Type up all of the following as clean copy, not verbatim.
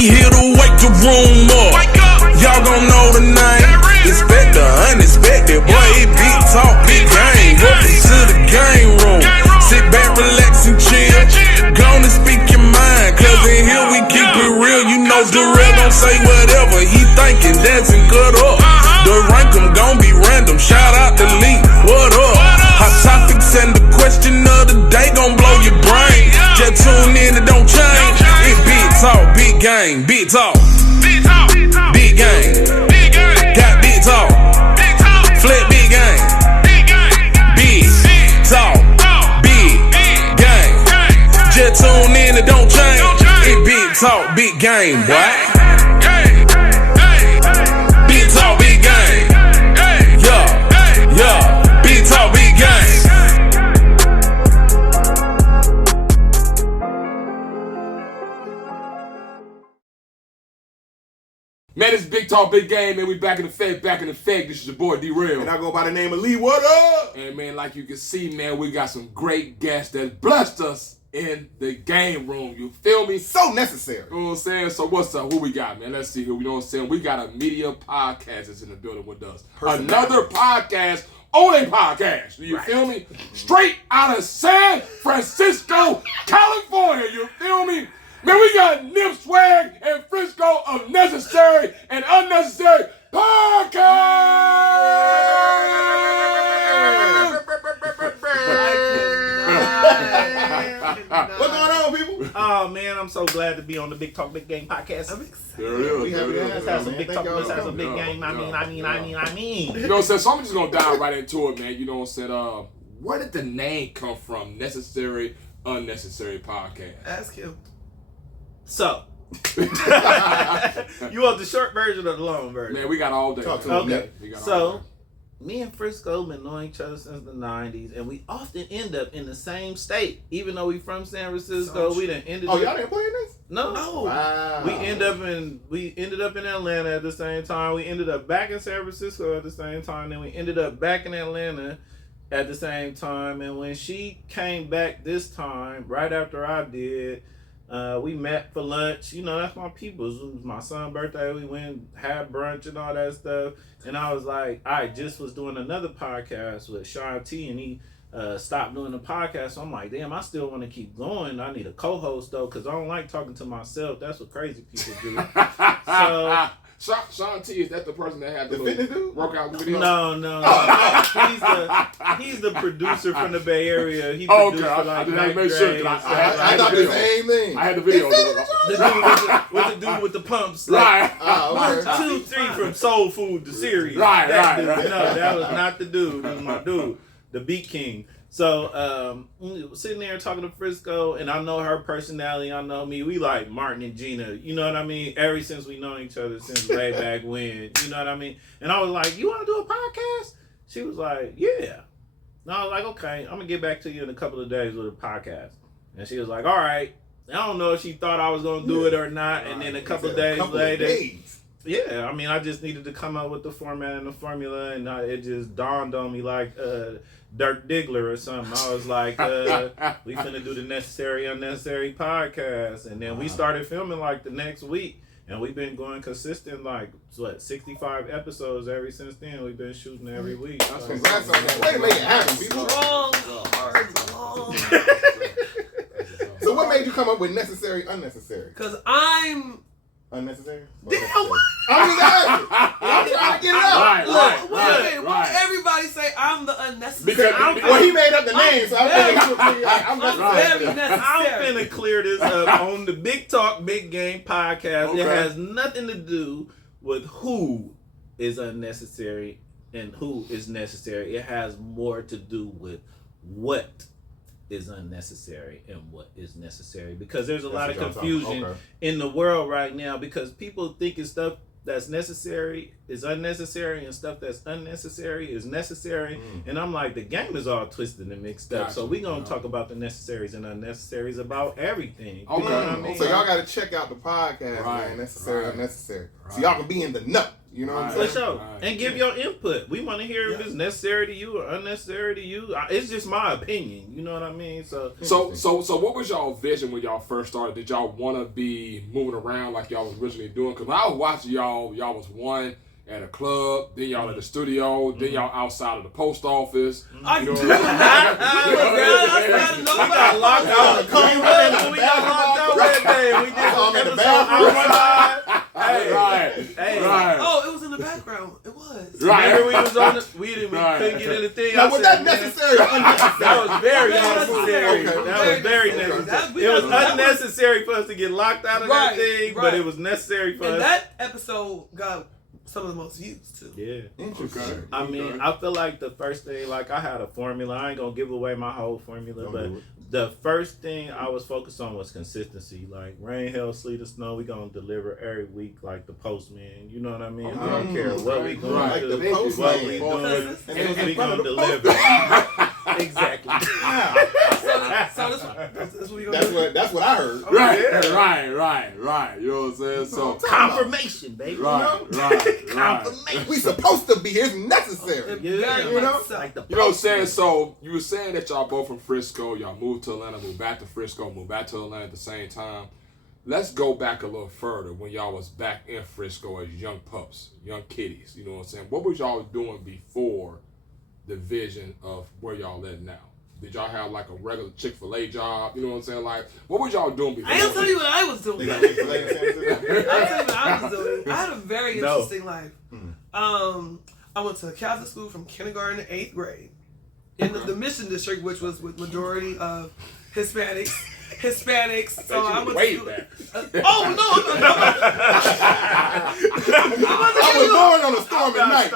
here to wake the room up. Y'all gon' know the name. Expect the unexpected, boy. It big talk, big game. Welcome to the game room. Sit back, relax, and chill. Gonna speak your mind, cause in here we keep it real. You know Darrell gon' say whatever he thinking, dancing cut up. The rank 'em gon' be random. Shout out to Lee, what up? Hot topics and the question of the day gon' blow your brain. Just tune in, it don't change. It's big talk, big game, big talk. Big game. Got big talk. Flip big game. Big talk. Big game. Just tune in, it don't change. It's big talk, big game, boy. Big talk, big game. Yeah. Big talk, big game. Man, it's Big Talk, Big Game, man. We back in effect. This is your boy, D-Real. And I go by the name of Lee, what up? And, man, like you can see, man, we got some great guests that blessed us in the game room. You feel me? So necessary. You know what I'm saying? So what's up? Who we got, man? Let's see who. You know what I'm saying? We got a media podcast that's in the building with us. Another podcast on a podcast. You feel me? Straight out of San Francisco, California. You feel me? Man, we got Nip Swag and Frisco of Necessary and Unnecessary Podcast! What's going on, people? Oh, man, I'm so glad to be on the Big Talk, Big Game podcast. I'm excited. There it is. We happy to Let's have some big talk. Let's have some big Yeah, game. I mean. You know what I'm saying? So I'm just going to dive right into it, man. You know what I'm saying? Where did the name come from? Necessary, Unnecessary Podcast. Ask him. So, you want the short version or the long version? Man, we got all day. Talk to man. me. Okay. We got all So, day. me and Frisco been knowing each other since the 90s, and we often end up in the same state. Even though we from San Francisco, we done ended Oh, up... y'all didn't play this? No. Wow. We ended up in Atlanta at the same time. We ended up back in San Francisco at the same time. Then we ended up back in Atlanta at the same time. And when she came back this time, right after I did, we met for lunch. You know, that's my people. It was my son's birthday. We went, had brunch and all that stuff. And I was like, I just was doing another podcast with Sean T, and he stopped doing the podcast. So I'm like, damn, I still want to keep going. I need a co-host, though, because I don't like talking to myself. That's what crazy people do. So... Sean T, is that the person that had the fitness dude? workout video? No. He's the producer from the Bay Area. He Oh, produced okay. for like I did not Night make sure. Gray and I stuff. thought the same thing. I had the video. The dude with the pumps. Like, Right. Oh, okay. 1, 2, 3 from Soul Food, the series. Right. Dude. No, that was not the dude. That was my dude, the Beat King. So, sitting there talking to Frisco, and I know her personality, I know me. We like Martin and Gina, you know what I mean? Ever since we known each other since way back when, you know what I mean? And I was like, you want to do a podcast? She was like, yeah. And I was like, okay, I'm going to get back to you in a couple of days with a podcast. And she was like, all right. I don't know if she thought I was going to do it or not. And then a couple of days later. Yeah, I mean, I just needed to come up with the format and the formula, and it just dawned on me like Dirk Diggler or something. I was like, we finna do the Necessary, Unnecessary podcast. And then we started filming like the next week, and we've been going consistent, like, 65 episodes ever since then. We've been shooting every week. Congrats on that. Way to make it happen, people. So what made you come up with Necessary, Unnecessary? Because I'm... Unnecessary? Damn, what? I'm just asking. I'm trying to get it out. Look, wait, why everybody say I'm the unnecessary? Well, he made up the name, so I'm very necessary. I'm finna clear this up on the Big Talk, Big Game podcast. Okay. It has nothing to do with who is unnecessary and who is necessary. It has more to do with what is unnecessary and what is necessary, because there's a lot of confusion in the world right now, because people thinking stuff that's necessary is unnecessary and stuff that's unnecessary is necessary. And I'm like, the game is all twisted and mixed up. So we're going to talk about the necessaries and unnecessaries about everything. Okay. You know what I mean? So y'all got to check out the podcast, man. Necessary, Unnecessary. So y'all can be in the know. You know what I'm For saying? sure. Right. And give your input. We want to hear if it's necessary to you or unnecessary to you. It's just my opinion. You know what I mean? So what was y'all vision when y'all first started? Did y'all want to be moving around like y'all was originally doing? Because when I was watching y'all was one at a club, then y'all at the studio, then y'all outside of the post office. I You do know not. what I got locked out. We got locked out that day. We did I'm in the episode bathroom. outside. Right. Oh, it was in the background. It was. Right. Remember we was on the, we couldn't get in the thing. Now, I was said, that man, necessary or unnecessary? That was very Very necessary. necessary. That was very Very necessary. necessary. It was That was- unnecessary for us to get locked out of Right, that thing, but right. it was necessary for And us. that episode got some of the most views too. Yeah. Interesting. I mean, I feel like the first thing, like I had a formula. I ain't gonna give away my whole formula, Don't but do it. the first thing I was focused on was consistency. Like rain, hail, sleet, or snow, we gonna deliver every week, like the postman. You know what I mean? I don't care what we going Right. to Like the do, postman. what we doing, And it was in we front gonna of the deliver. Exactly. So that's what we gonna That's do. that's what I heard. Right. You know what I'm saying? So, Confirmation, baby. right. Confirmation. We supposed to be. It's necessary. Yeah, Very you much know? so. Like the You know what I'm saying? So, you were saying that y'all both from Frisco. Y'all moved to Atlanta, moved back to Frisco, moved back to Atlanta at the same time. Let's go back a little further when y'all was back in Frisco as young pups, young kiddies. You know what I'm saying? What was y'all doing before the vision of where y'all at now? Did y'all have like a regular Chick-fil-A job? You know what I'm saying? Like, what was y'all doing before? I will tell you what I was doing. They got Chick-fil-A in San Francisco? I'll tell you what I was doing. I had a very No. interesting life. I went to Catholic school from kindergarten to 8th grade in the Mission District, which was with majority of Hispanics. So I went way to back. Oh no! I was born on a stormy night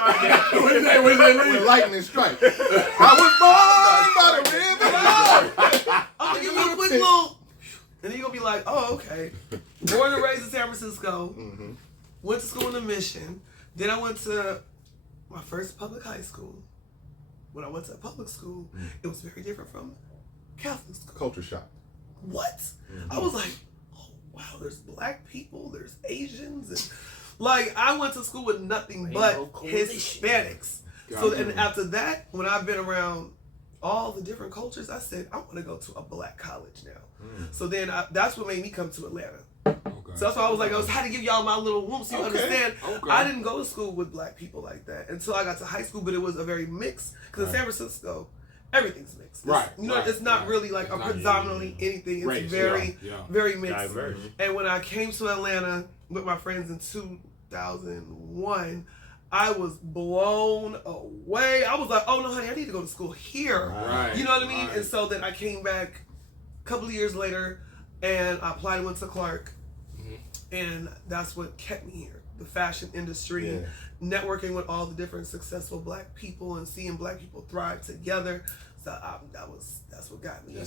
When they with leave? lightning strike. I was born by the river. I'm gonna give you a quick little, and then you're gonna be like, oh, okay. Born and raised in San Francisco. Went to school in the Mission. Then I went to my first public high school. When I went to a public school, it was very different from Catholic school. Culture shock. What? I was like, oh wow, there's black people, there's Asians, and like I went to school with nothing but Hispanics. So and after that, when I've been around all the different cultures, I said I want to go to a black college now. So then that's what made me come to Atlanta. Okay. So that's why I was like, I had to give y'all my little whoop so you understand. Okay. I didn't go to school with black people like that until I got to high school, but it was a very mixed, because in San Francisco, everything's mixed. Right. You know, it's not really like a predominantly anything. It's Race, very, very mixed. Diverse. And when I came to Atlanta with my friends in 2001, I was blown away. I was like, oh no, honey, I need to go to school here. Right. You know what I mean? Right. And so then I came back a couple of years later and I applied and went to Clark. And that's what kept me here. The fashion industry, networking with all the different successful black people and seeing black people thrive together. So that's what got me here.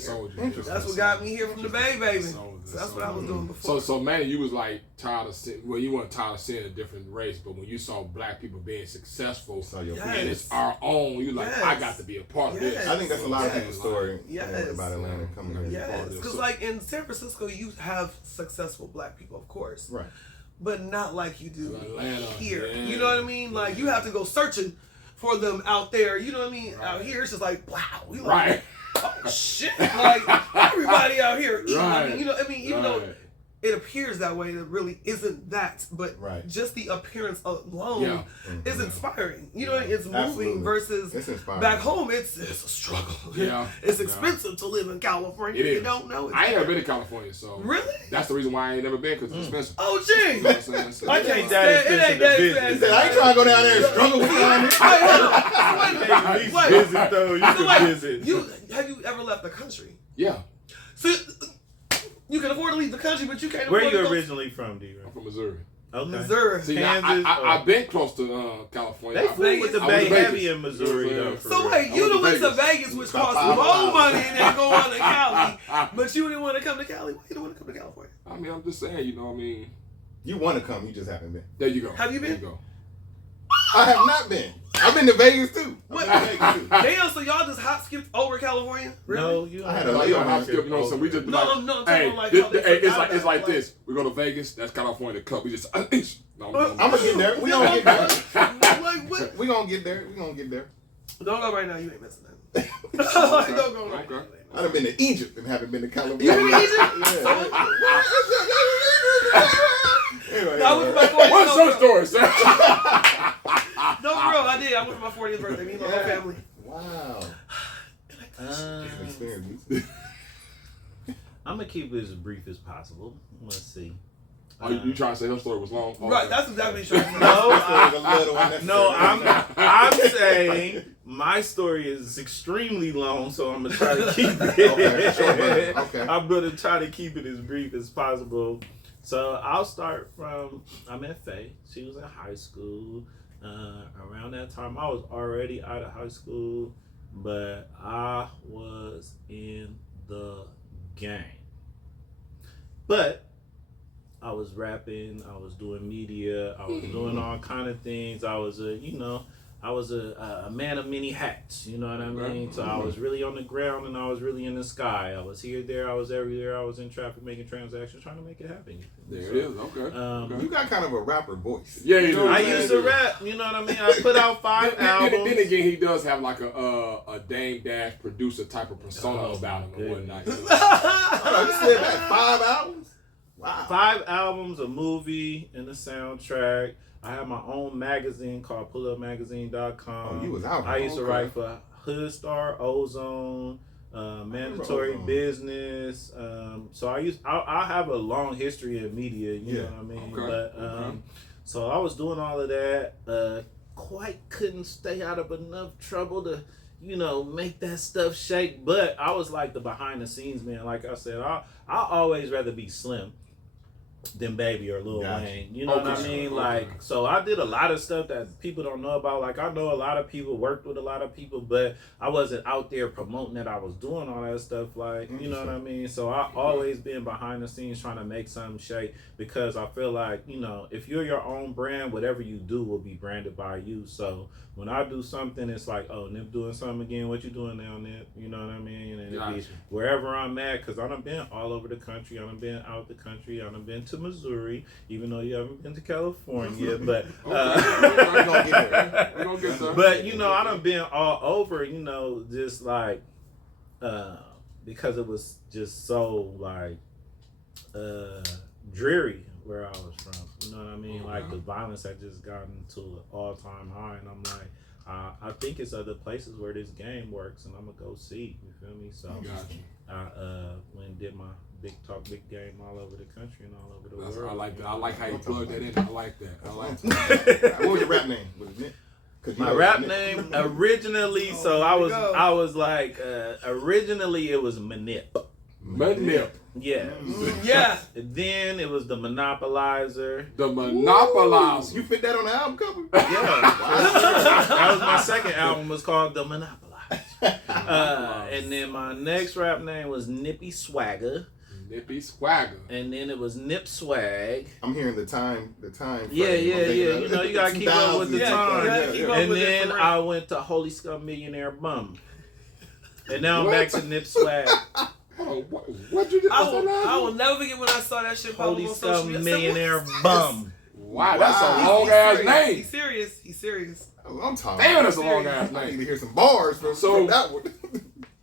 That's what got me here from the Bay, baby. So that's what I was doing before. So Manny, you was like tired of seeing, well, you weren't tired of seeing a different race, but when you saw black people being successful and it's our own, you like, I got to be a part of this. I think that's a lot of people's story Yes. about Atlanta coming here. Yes, because like in San Francisco, you have successful black people, of course. Right. But not like you do Atlanta, here. yeah. You know what I mean? Like you have to go searching for them out there. You know what I mean? Out here, it's just like, wow. We like, oh shit. Like everybody out here eating. I mean, you know, even though it appears that way, it really isn't that. But just the appearance alone is inspiring. You know, it's moving versus back home. It's a struggle. Yeah, it's expensive to live in California. It is. You don't know. I ain't never been to California, so really, that's the reason why I ain't never been, because it's expensive. Oh, gee. You know what I'm saying? So, I can't that stand it. Ain't that expensive. He said, I ain't trying to go down there and struggle with you. Wait. Visit though, you can visit. Have you ever left the country? Yeah, So you can afford to leave the country, but you can't. Where afford you to go originally from, D-Ray? I'm from Missouri. Okay. Missouri. See, Kansas, I've been close to California. They fool with the I went Bay to heavy Vegas. in Missouri You know what though. I'm for So real. wait, you done went to Vegas, which costs more money than going to Cali, but you didn't want to come to Cali. Why you don't want to come to California? I mean, I'm just saying, you know what I mean? You want to come, you just haven't been. There you go. Have you been? There you go. I have not been. I've been to Vegas too. What? Damn, so y'all just hop skipped over California? Really? No, you I had a Like, layover. skip, you know, so we just be No, like, I'm talking hey, about like this, how they hey, forgot it's like about it, this. We go to Vegas, that's California Cup. We just, no, I'm gonna get there. We gonna get there. Like what? We gonna get there. We gonna get there. Don't go right now. You ain't missing nothing. Okay. Like, don't go right now. I done been to Egypt and haven't been to California. You been to Egypt? Anyway, No, I went for my 40th. What's your story, sir? No, for real, I did. I went for my 40th birthday. Me and my whole family. Wow. Experience. I'm gonna keep it as brief as possible. Let's see. Oh, you trying to say her story was long? Oh, Right, okay. that's exactly what you're No, I'm saying my story is extremely long, so I'm gonna try to keep it. Okay, short version. Okay. I'm gonna try to keep it as brief as possible. So I'll start from I met Faye. She was in high school. Around that time, I was already out of high school, but I was in the game. But I was rapping, I was doing media, I was doing all kind of things. I was a man of many hats, you know what I mean? So I was really on the ground and I was really in the sky. I was here, there, I was everywhere. I was in traffic making transactions, trying to make it happen. There it is, okay. You got kind of a rapper voice. Yeah, you do. I used to rap, you know what I mean? I put out 5 albums. Then again, he does have like a Dame Dash producer type of persona about him and whatnot. You said that 5 albums? Wow. 5 albums, a movie, and a soundtrack. I had my own magazine called PullUpMagazine.com. Oh, you was out here. I used to write for Hood Star, Ozone, Mandatory Ozone. Business. So I have a long history in media, you know what I mean? Okay. But so I was doing all of that. Quite couldn't stay out of enough trouble to, make that stuff shake. But I was like the behind the scenes man. Like I said, I always rather be Slim than Baby or Lil Gotcha. Wayne. You know what I mean? Like, so I did a lot of stuff that people don't know about. Like, I know a lot of people, worked with a lot of people, but I wasn't out there promoting that I was doing all that stuff. Like, you know what I mean? So I always been behind the scenes trying to make something shake because I feel like, if you're your own brand, whatever you do will be branded by you. So when I do something, it's like, oh, Nip doing something again. What you doing now, Nip? You know what I mean? And it'd be wherever I'm at, because I done been all over the country. I done been out the country. I done been to Missouri, even though you haven't been to California. But We're gonna get there. We don't get there. but I done been all over. Just like because it was just so like dreary where I was from. You know what I mean? Like the violence had just gotten to an all-time high, and I'm like, I think it's other places where this game works, and I'm gonna go see. You feel me? So I went and did my big talk, big game all over the country and all over the world. I like that. I like how you plug that in. I like that. What was your rap name? Was it Nip? My rap name originally, originally it was Manip. Manip. Yeah. Yeah. And then it was the Monopolizer. The Monopolizer. You fit that on the album cover? Yeah. That was my second album, was called The Monopolizer. And then my next rap name was Nippy Swagger. Nippy Swagger. And then it was Nip Swag. I'm hearing the time. Yeah. You gotta keep up with the time. And then I I went to Holy Scum Millionaire Bum. And now I'm back to Nip Swag. Oh, what you did? I will never forget when I saw that shit pop up Holy on social Scum media. Millionaire Bum. Wow, that's a long ass name. He's serious. I'm talking. Damn, that's a long ass I need name. to hear some bars from that one.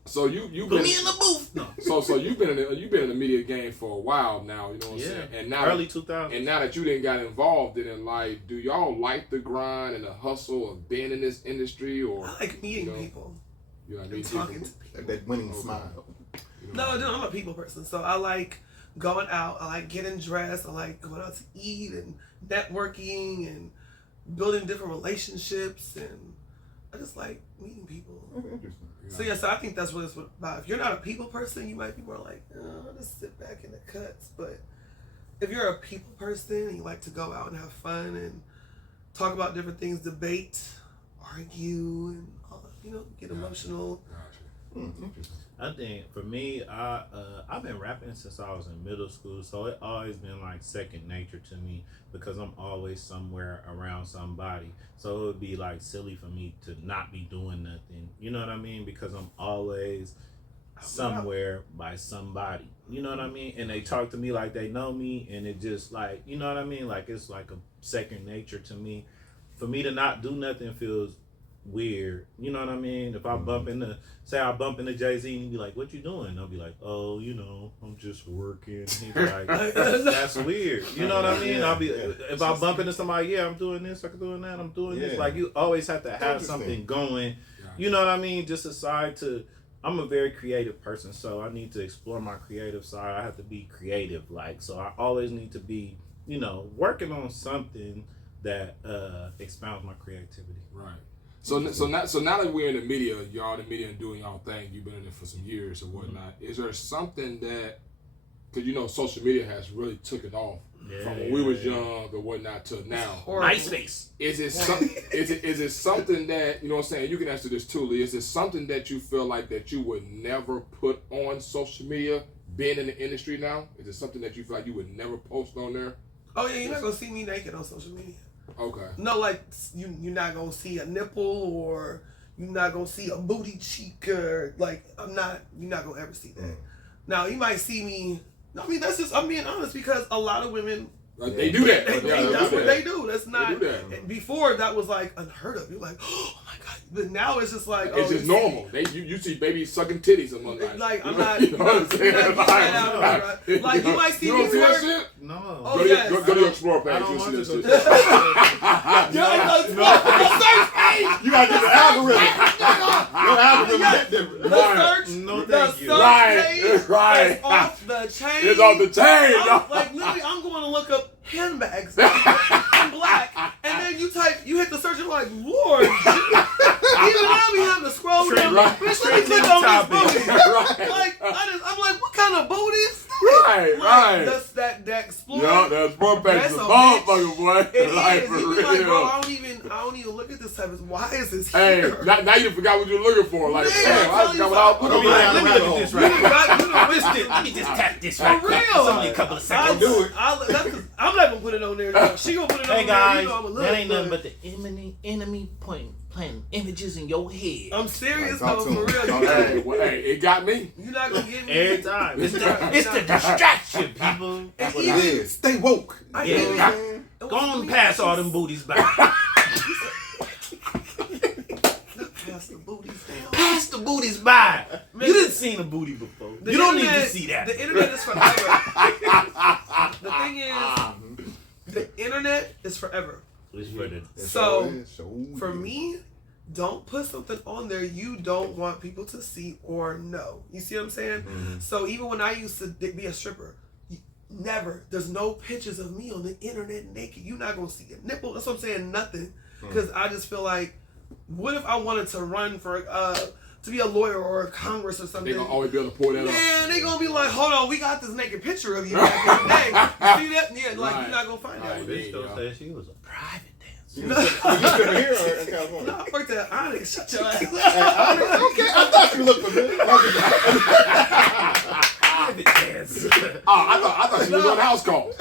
So you Put been me in the booth. No. so you've been in the media game for a while now. You know what I'm saying? And now early 2000s. And now that you didn't got involved in it, like, do y'all like the grind and the hustle of being in this industry, or I like meeting people. You like and talking to people. That winning smile. No, dude, I'm a people person, so I like going out. I like getting dressed. I like going out to eat and networking and building different relationships, and I just like meeting people. That's interesting. So so I think that's what it's about. If you're not a people person, you might be more like, I'll just sit back in the cuts. But if you're a people person and you like to go out and have fun and talk about different things, debate, argue, and all, get emotional. I think for me, I've been rapping since I was in middle school, so it always been like second nature to me because I'm always somewhere around somebody. So it would be like silly for me to not be doing nothing. You know what I mean? Because I'm always somewhere by somebody. You know what I mean? And they talk to me like they know me, and it just like, you know what I mean? Like it's like a second nature to me. For me to not do nothing feels weird. You know what I mean? If I bump into Jay-Z and he'd be like, what you doing? I'll be like, oh, you know, I'm just working. He'd be like, that's weird. You know what I mean? I'll be if I bump into somebody, yeah, I'm doing this, I'm doing that, I'm doing this. Like you always have to have something going. You know what I mean? Just aside to I'm a very creative person, so I need to explore my creative side. I have to be creative, like, so I always need to be, you know, working on something that expounds my creativity. Right. So now that we're in the media, y'all in the media and doing y'all thing, you've been in it for some years or whatnot. Is there something that, because you know social media has really took it off from when we was young or whatnot to now. MySpace. Is it something that, you know what I'm saying? You can answer this too, Lee. Is it something that you feel like that you would never put on social media, being in the industry now? Is it something that you feel like you would never post on there? Oh yeah, you're not gonna see me naked on social media. Okay. No, like you're not gonna see a nipple or you're not gonna see a booty cheek or like you're not gonna ever see that. Now you might see me. I mean I'm being honest because a lot of women they do that. That's what they do. That's not. They do that. Before that was like unheard of. You're like, oh my god. But now it's just like it's just normal. You see babies sucking titties among nights. Like I'm not. You know what I'm saying? Like you might see me see that twerk. shit? No. Oh, Go to your Explore page. I don't You'll want see to that shit. You gotta get the algorithm. Your algorithm hit different. The search, No, the thank you. search page Right. is off the chain. It's off the chain. Like literally, I'm going to look up handbags in black, and then you hit the search and like, Lord, even I'll be having to scroll down. Right. Bitch, let me click on this booty. Right. Like I'm like, what kind of booty is that? Right, like, right. That's that Explore. Yeah, that Explore page That's is a a motherfucker, boy. It Like, is. for You be real. like, bro, I don't even look at this type of. Why is this Hey, here? now you forgot what you're looking for. Like, Yeah, damn, I forgot what I was looking for. Let Let me look at this You right done here. got- you done missed it. Let me just tap this For right quick. real. It's only a couple of seconds. do it. I'm not gonna put it on there. Though. She gonna put it on Hey there. guys, You know I'm a that ain't nothing but but the enemy planting images in your head. I'm serious Talk though, to for him. real. Talk You to Hey, well, hey, it got me. You're not gonna get me Every time. It's the distraction, people. And What it even, is. Stay woke. I Yeah. even- Yeah. Go on past all them booties back. Pass the booties down. Pass the booties by. Man, You didn't seen a booty before. The You don't need internet- to see that. The internet is forever. The thing is, the internet is forever. It's for the So, for me, don't put something on there you don't want people to see or know. You see what I'm saying? Mm-hmm. So even when I used to be a stripper, there's no pictures of me on the internet naked. You're not gonna see a nipple. That's what I'm saying. Nothing, because I just feel like, what if I wanted to run for to be a lawyer or a Congress or something? They're going to always be able to pull that up. Man, they gonna be like, hold on, we got this naked picture of you back in the day. You see that? Yeah, like Right. you're not gonna find Right. that. bitch though said she was a private dancer. You still here or in California? No, I worked at Onyx. Shut your ass up. Okay, I thought you looked familiar. Private dancer. Oh, I thought she was on house call.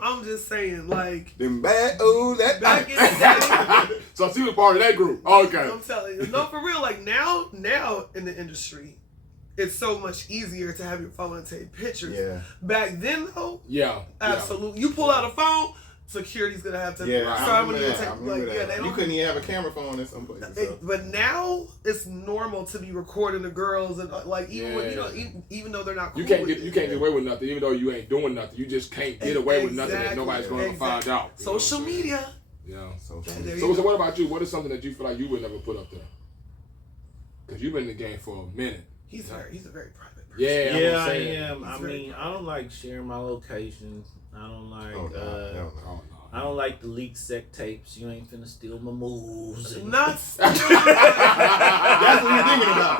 I'm just saying, like, Them bad ooh, that back in the day, So she was part of that group. Okay. I'm telling you, no, for real, like now in the industry, it's so much easier to have your phone and take pictures. Yeah. Back then, though, Yeah. absolutely. You pull out a phone, security's gonna have to. Yeah, Right. I Sorry, I'm remember gonna that. I take. remember Like, yeah, that. they You don't. couldn't even have a camera phone in some places. So. But now it's normal to be recording the girls and like even when, Yeah. even though they're not. You cool can't with get it. away with nothing, even though you ain't doing nothing. You just can't get away with nothing that nobody's going to find out. You know Social what I'm saying? media. Yeah. Social There So you go. what about you? What is something that you feel like you would never put up there? Because you've been in the game for a minute. He's a very private person. Yeah, Yeah, I'm I saying. am. I He's very mean, I don't like sharing my locations. I don't like. Oh, no, hell no. Oh, no. I don't like the leaked sex tapes. You ain't finna steal my moves. And Not. That's what you're thinking about.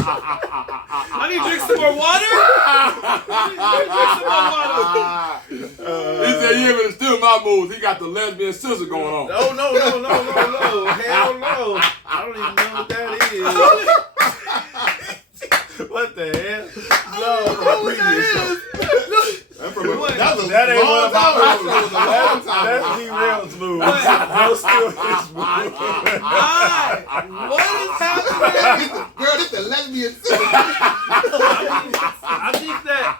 I need to drink some more water. I need to drink some more water. He said you ain't gonna steal my my moves. He got the lesbian scissor going on. Oh, no. Hell no. I don't even know what that is. What the hell? No, that ain't one of my moves. That's D-Rail's move. No still his move. What is happening? Girl, this the lesbian sister. I think that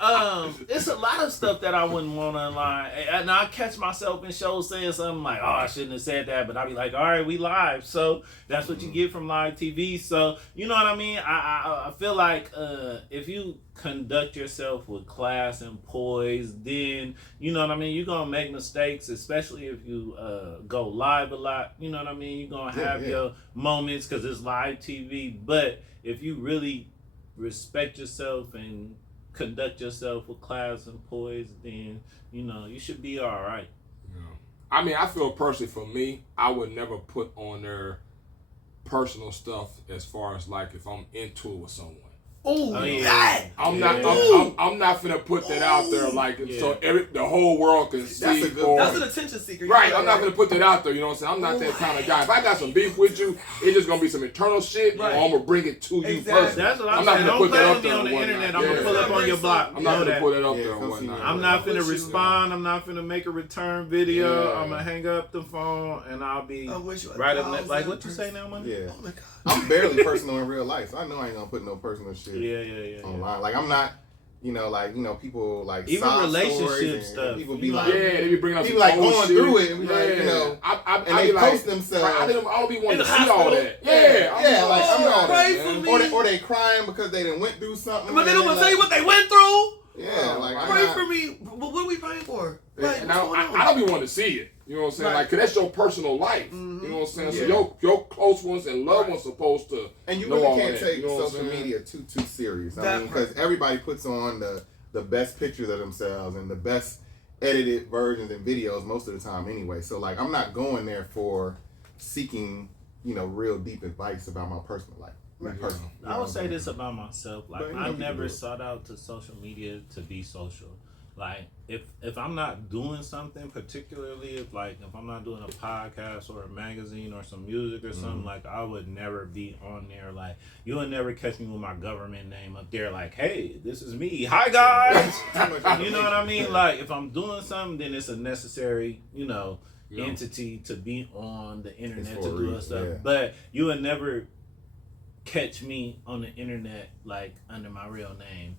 it's a lot of stuff that I wouldn't want online, and I catch myself in shows saying something like, "Oh, I shouldn't have said that," but I'll be like, "All right, we live, so that's what you get from live TV." So you know what I mean? I feel like if you conduct yourself with class and poise, then you know what I mean. You're gonna make mistakes, especially if you go live a lot. You know what I mean? You're gonna have your moments because it's live TV, but if you really respect yourself and conduct yourself with class and poise, then you know you should be all right. Yeah. I mean, I feel personally for me, I would never put on their personal stuff as far as like if I'm into it with someone. Oh, yeah. I'm not finna put that out there like so the whole world can see. That's a good That's an attention seeker. Right, I'm not gonna put that out there, you know what I'm saying? I'm not that kind of guy. If I got some beef with you, it's just gonna be some internal shit, or I'm gonna bring it to you personally. That's what I'm I'm not saying. gonna Don't put that play up with me there on the and internet. whatnot. I'm gonna pull up on your block. I'm not Know gonna that. put it up there Yeah, and come see whatnot. me. I'm not finna respond. I'm not finna make a return video. Yeah. I'm gonna hang up the phone and I'll be I wish you right up next. Like what you say now, man? Yeah. Oh my God. I'm barely personal in real life, so I know I ain't gonna put no personal shit Yeah. online. Like I'm not, people like Even sob relationship stories and stuff, People you be know? like, Yeah, they be bringing up people some like old going shit. through it and be Yeah. like, I and they be like, post themselves. I don't be wanting In to the see all hospital? that. Yeah, like I'm not. Pray for me. Or they crying because they done went through something. But they don't and want to tell you what they went through. Yeah, like I'm Pray not, for me. But what are we praying for? Like, And what's going on? I don't be wanting to see it. You know what I'm saying? Right. Like, cause that's your personal life. You know what I'm saying? Yeah. So your close ones and loved ones supposed to And you know really all can't that, take you know what I'm social saying? media too serious. I That mean, because everybody puts on the best pictures of themselves and the best edited versions and videos most of the time anyway. So like I'm not going there for seeking, real deep advice about my personal life. Personal. I would say this about myself. Like But, I people never do it. sought out to social media to be social. Like if I'm not doing something, particularly if I'm not doing a podcast or a magazine or some music or something, like I would never be on there. Like you would never catch me with my government name up there. Like, hey, this is me. Hi guys. You know what I mean? Like if I'm doing something, then it's a necessary, entity to be on the internet It's to for a do reason, stuff. yeah. But you would never catch me on the internet like under my real name,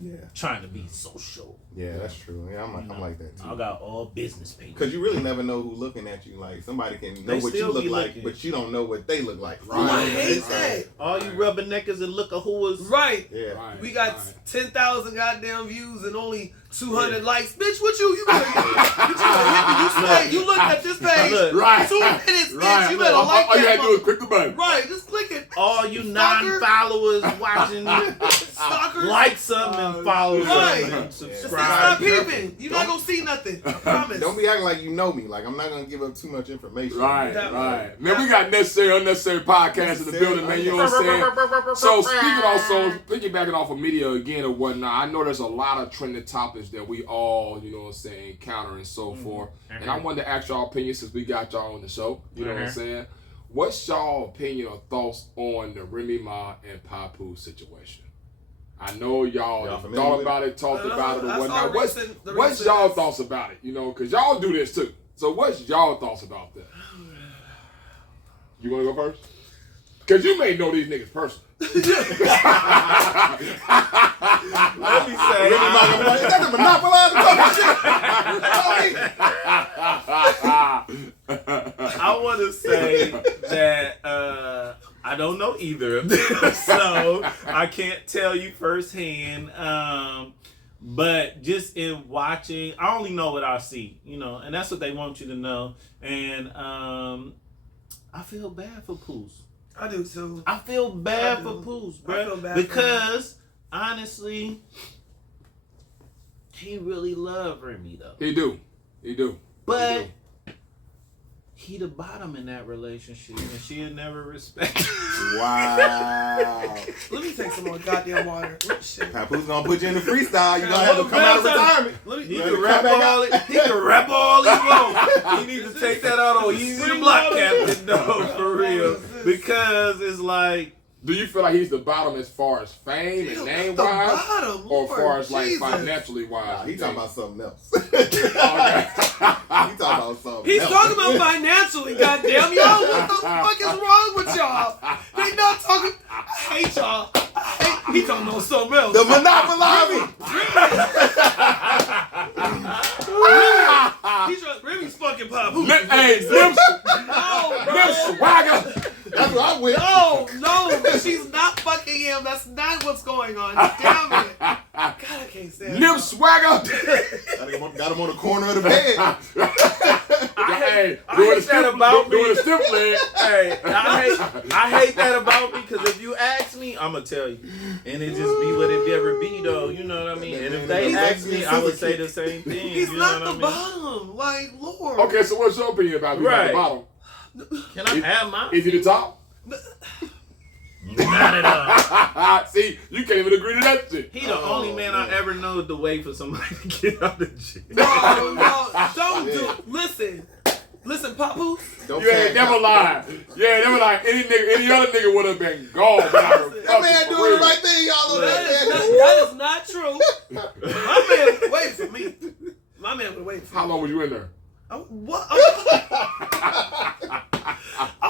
Yeah. trying to be social. Yeah, that's true. Yeah, I'm like that too. I got all business people. Because you really never know who's looking at you. Like somebody can know They what you still look be like, looking. but you don't know what they look like. Oh, I hate that. All you rubberneckers and look-a-whoas. Right. Yeah. Right, We got right. 10,000 goddamn views and only 200 likes. Bitch, what you better hit me. You look at this page. Look, Right. 2 minutes, bitch. Right. You better like all you that. had to do is click the button. Right, just click it. All you Stalker. non-followers watching, Stalkers. like something and follow Right. something and Just subscribe. stop peeping. You're not going to see nothing. I promise. Don't be acting like you know me. Like I'm not gonna give up too much information. Right, That- right. Man, we got necessary, unnecessary podcasts in the building, man. You know what I'm saying? So piggybacking off of media again or whatnot, I know there's a lot of trending topics that we all, you know what I'm saying, encounter and so forth. And I wanted to ask y'all opinion since we got y'all on the show. You know what I'm saying? What's y'all opinion or thoughts on the Remy Ma and Papoose situation? I know y'all familiar thought with about it, talked about it, or I saw whatnot. the What's recent y'all events. thoughts about it? Because y'all do this too. So what's y'all thoughts about that? You want to go first? Because you may know these niggas personally. Let me say, That's a monopolize I want to say that I don't know either of them, so I can't tell you firsthand. But just in watching, I only know what I see, and that's what they want you to know. And I feel bad for Poos. I do too. I feel bad I for do. Poos, I feel bro, bad for because honestly, he really loved Remy though. He do. But he the bottom in that relationship, and she'll never respect him. Wow. Let me take some more goddamn water. Shit. Papoose gonna put you in the freestyle. You gonna have to come out of retirement. He can rap all it. He can rap all he wants. He needs to take that out on Easy the Block Captain, though, for real. Because it's like. Do you feel like he's the bottom as far as fame and name wise, or as far as like financially wise? He talking about something else. He talking about something. He's else. talking about financially. Goddamn y'all, what the fuck is wrong with y'all? They not talking. I hate y'all. He talking about something else. The Monopoly. Remy's fucking pop. Hey, Nim Swagger. That's what I'm with. No, she's not fucking him. That's not what's going on. Damn it. God, I can't stand Nim Swagger. Got him on the corner of the bed. Hey, I hate that about me. Doing a stiff leg. Hey, I hate that about me because if you ask me, I'm gonna tell you, and it just be what it ever be though. You know what I mean? And if they ask me, I would say the same thing. He's you not know the what I mean? bottom. Like, Lord. Okay, so what's your opinion about him? At the bottom? Can I have mine? Is he the top? Not at all. See, you can't even agree to that shit. He the only man I ever know to wait for somebody to get out of jail. No, don't do it. Listen, Papoose. You ain't never lied. Yeah, never lied. Any other nigga would have been gone. That man doing the right thing, y'all over there. That is not true. My man would wait for me. My man would wait for me. How long was you in there? What? I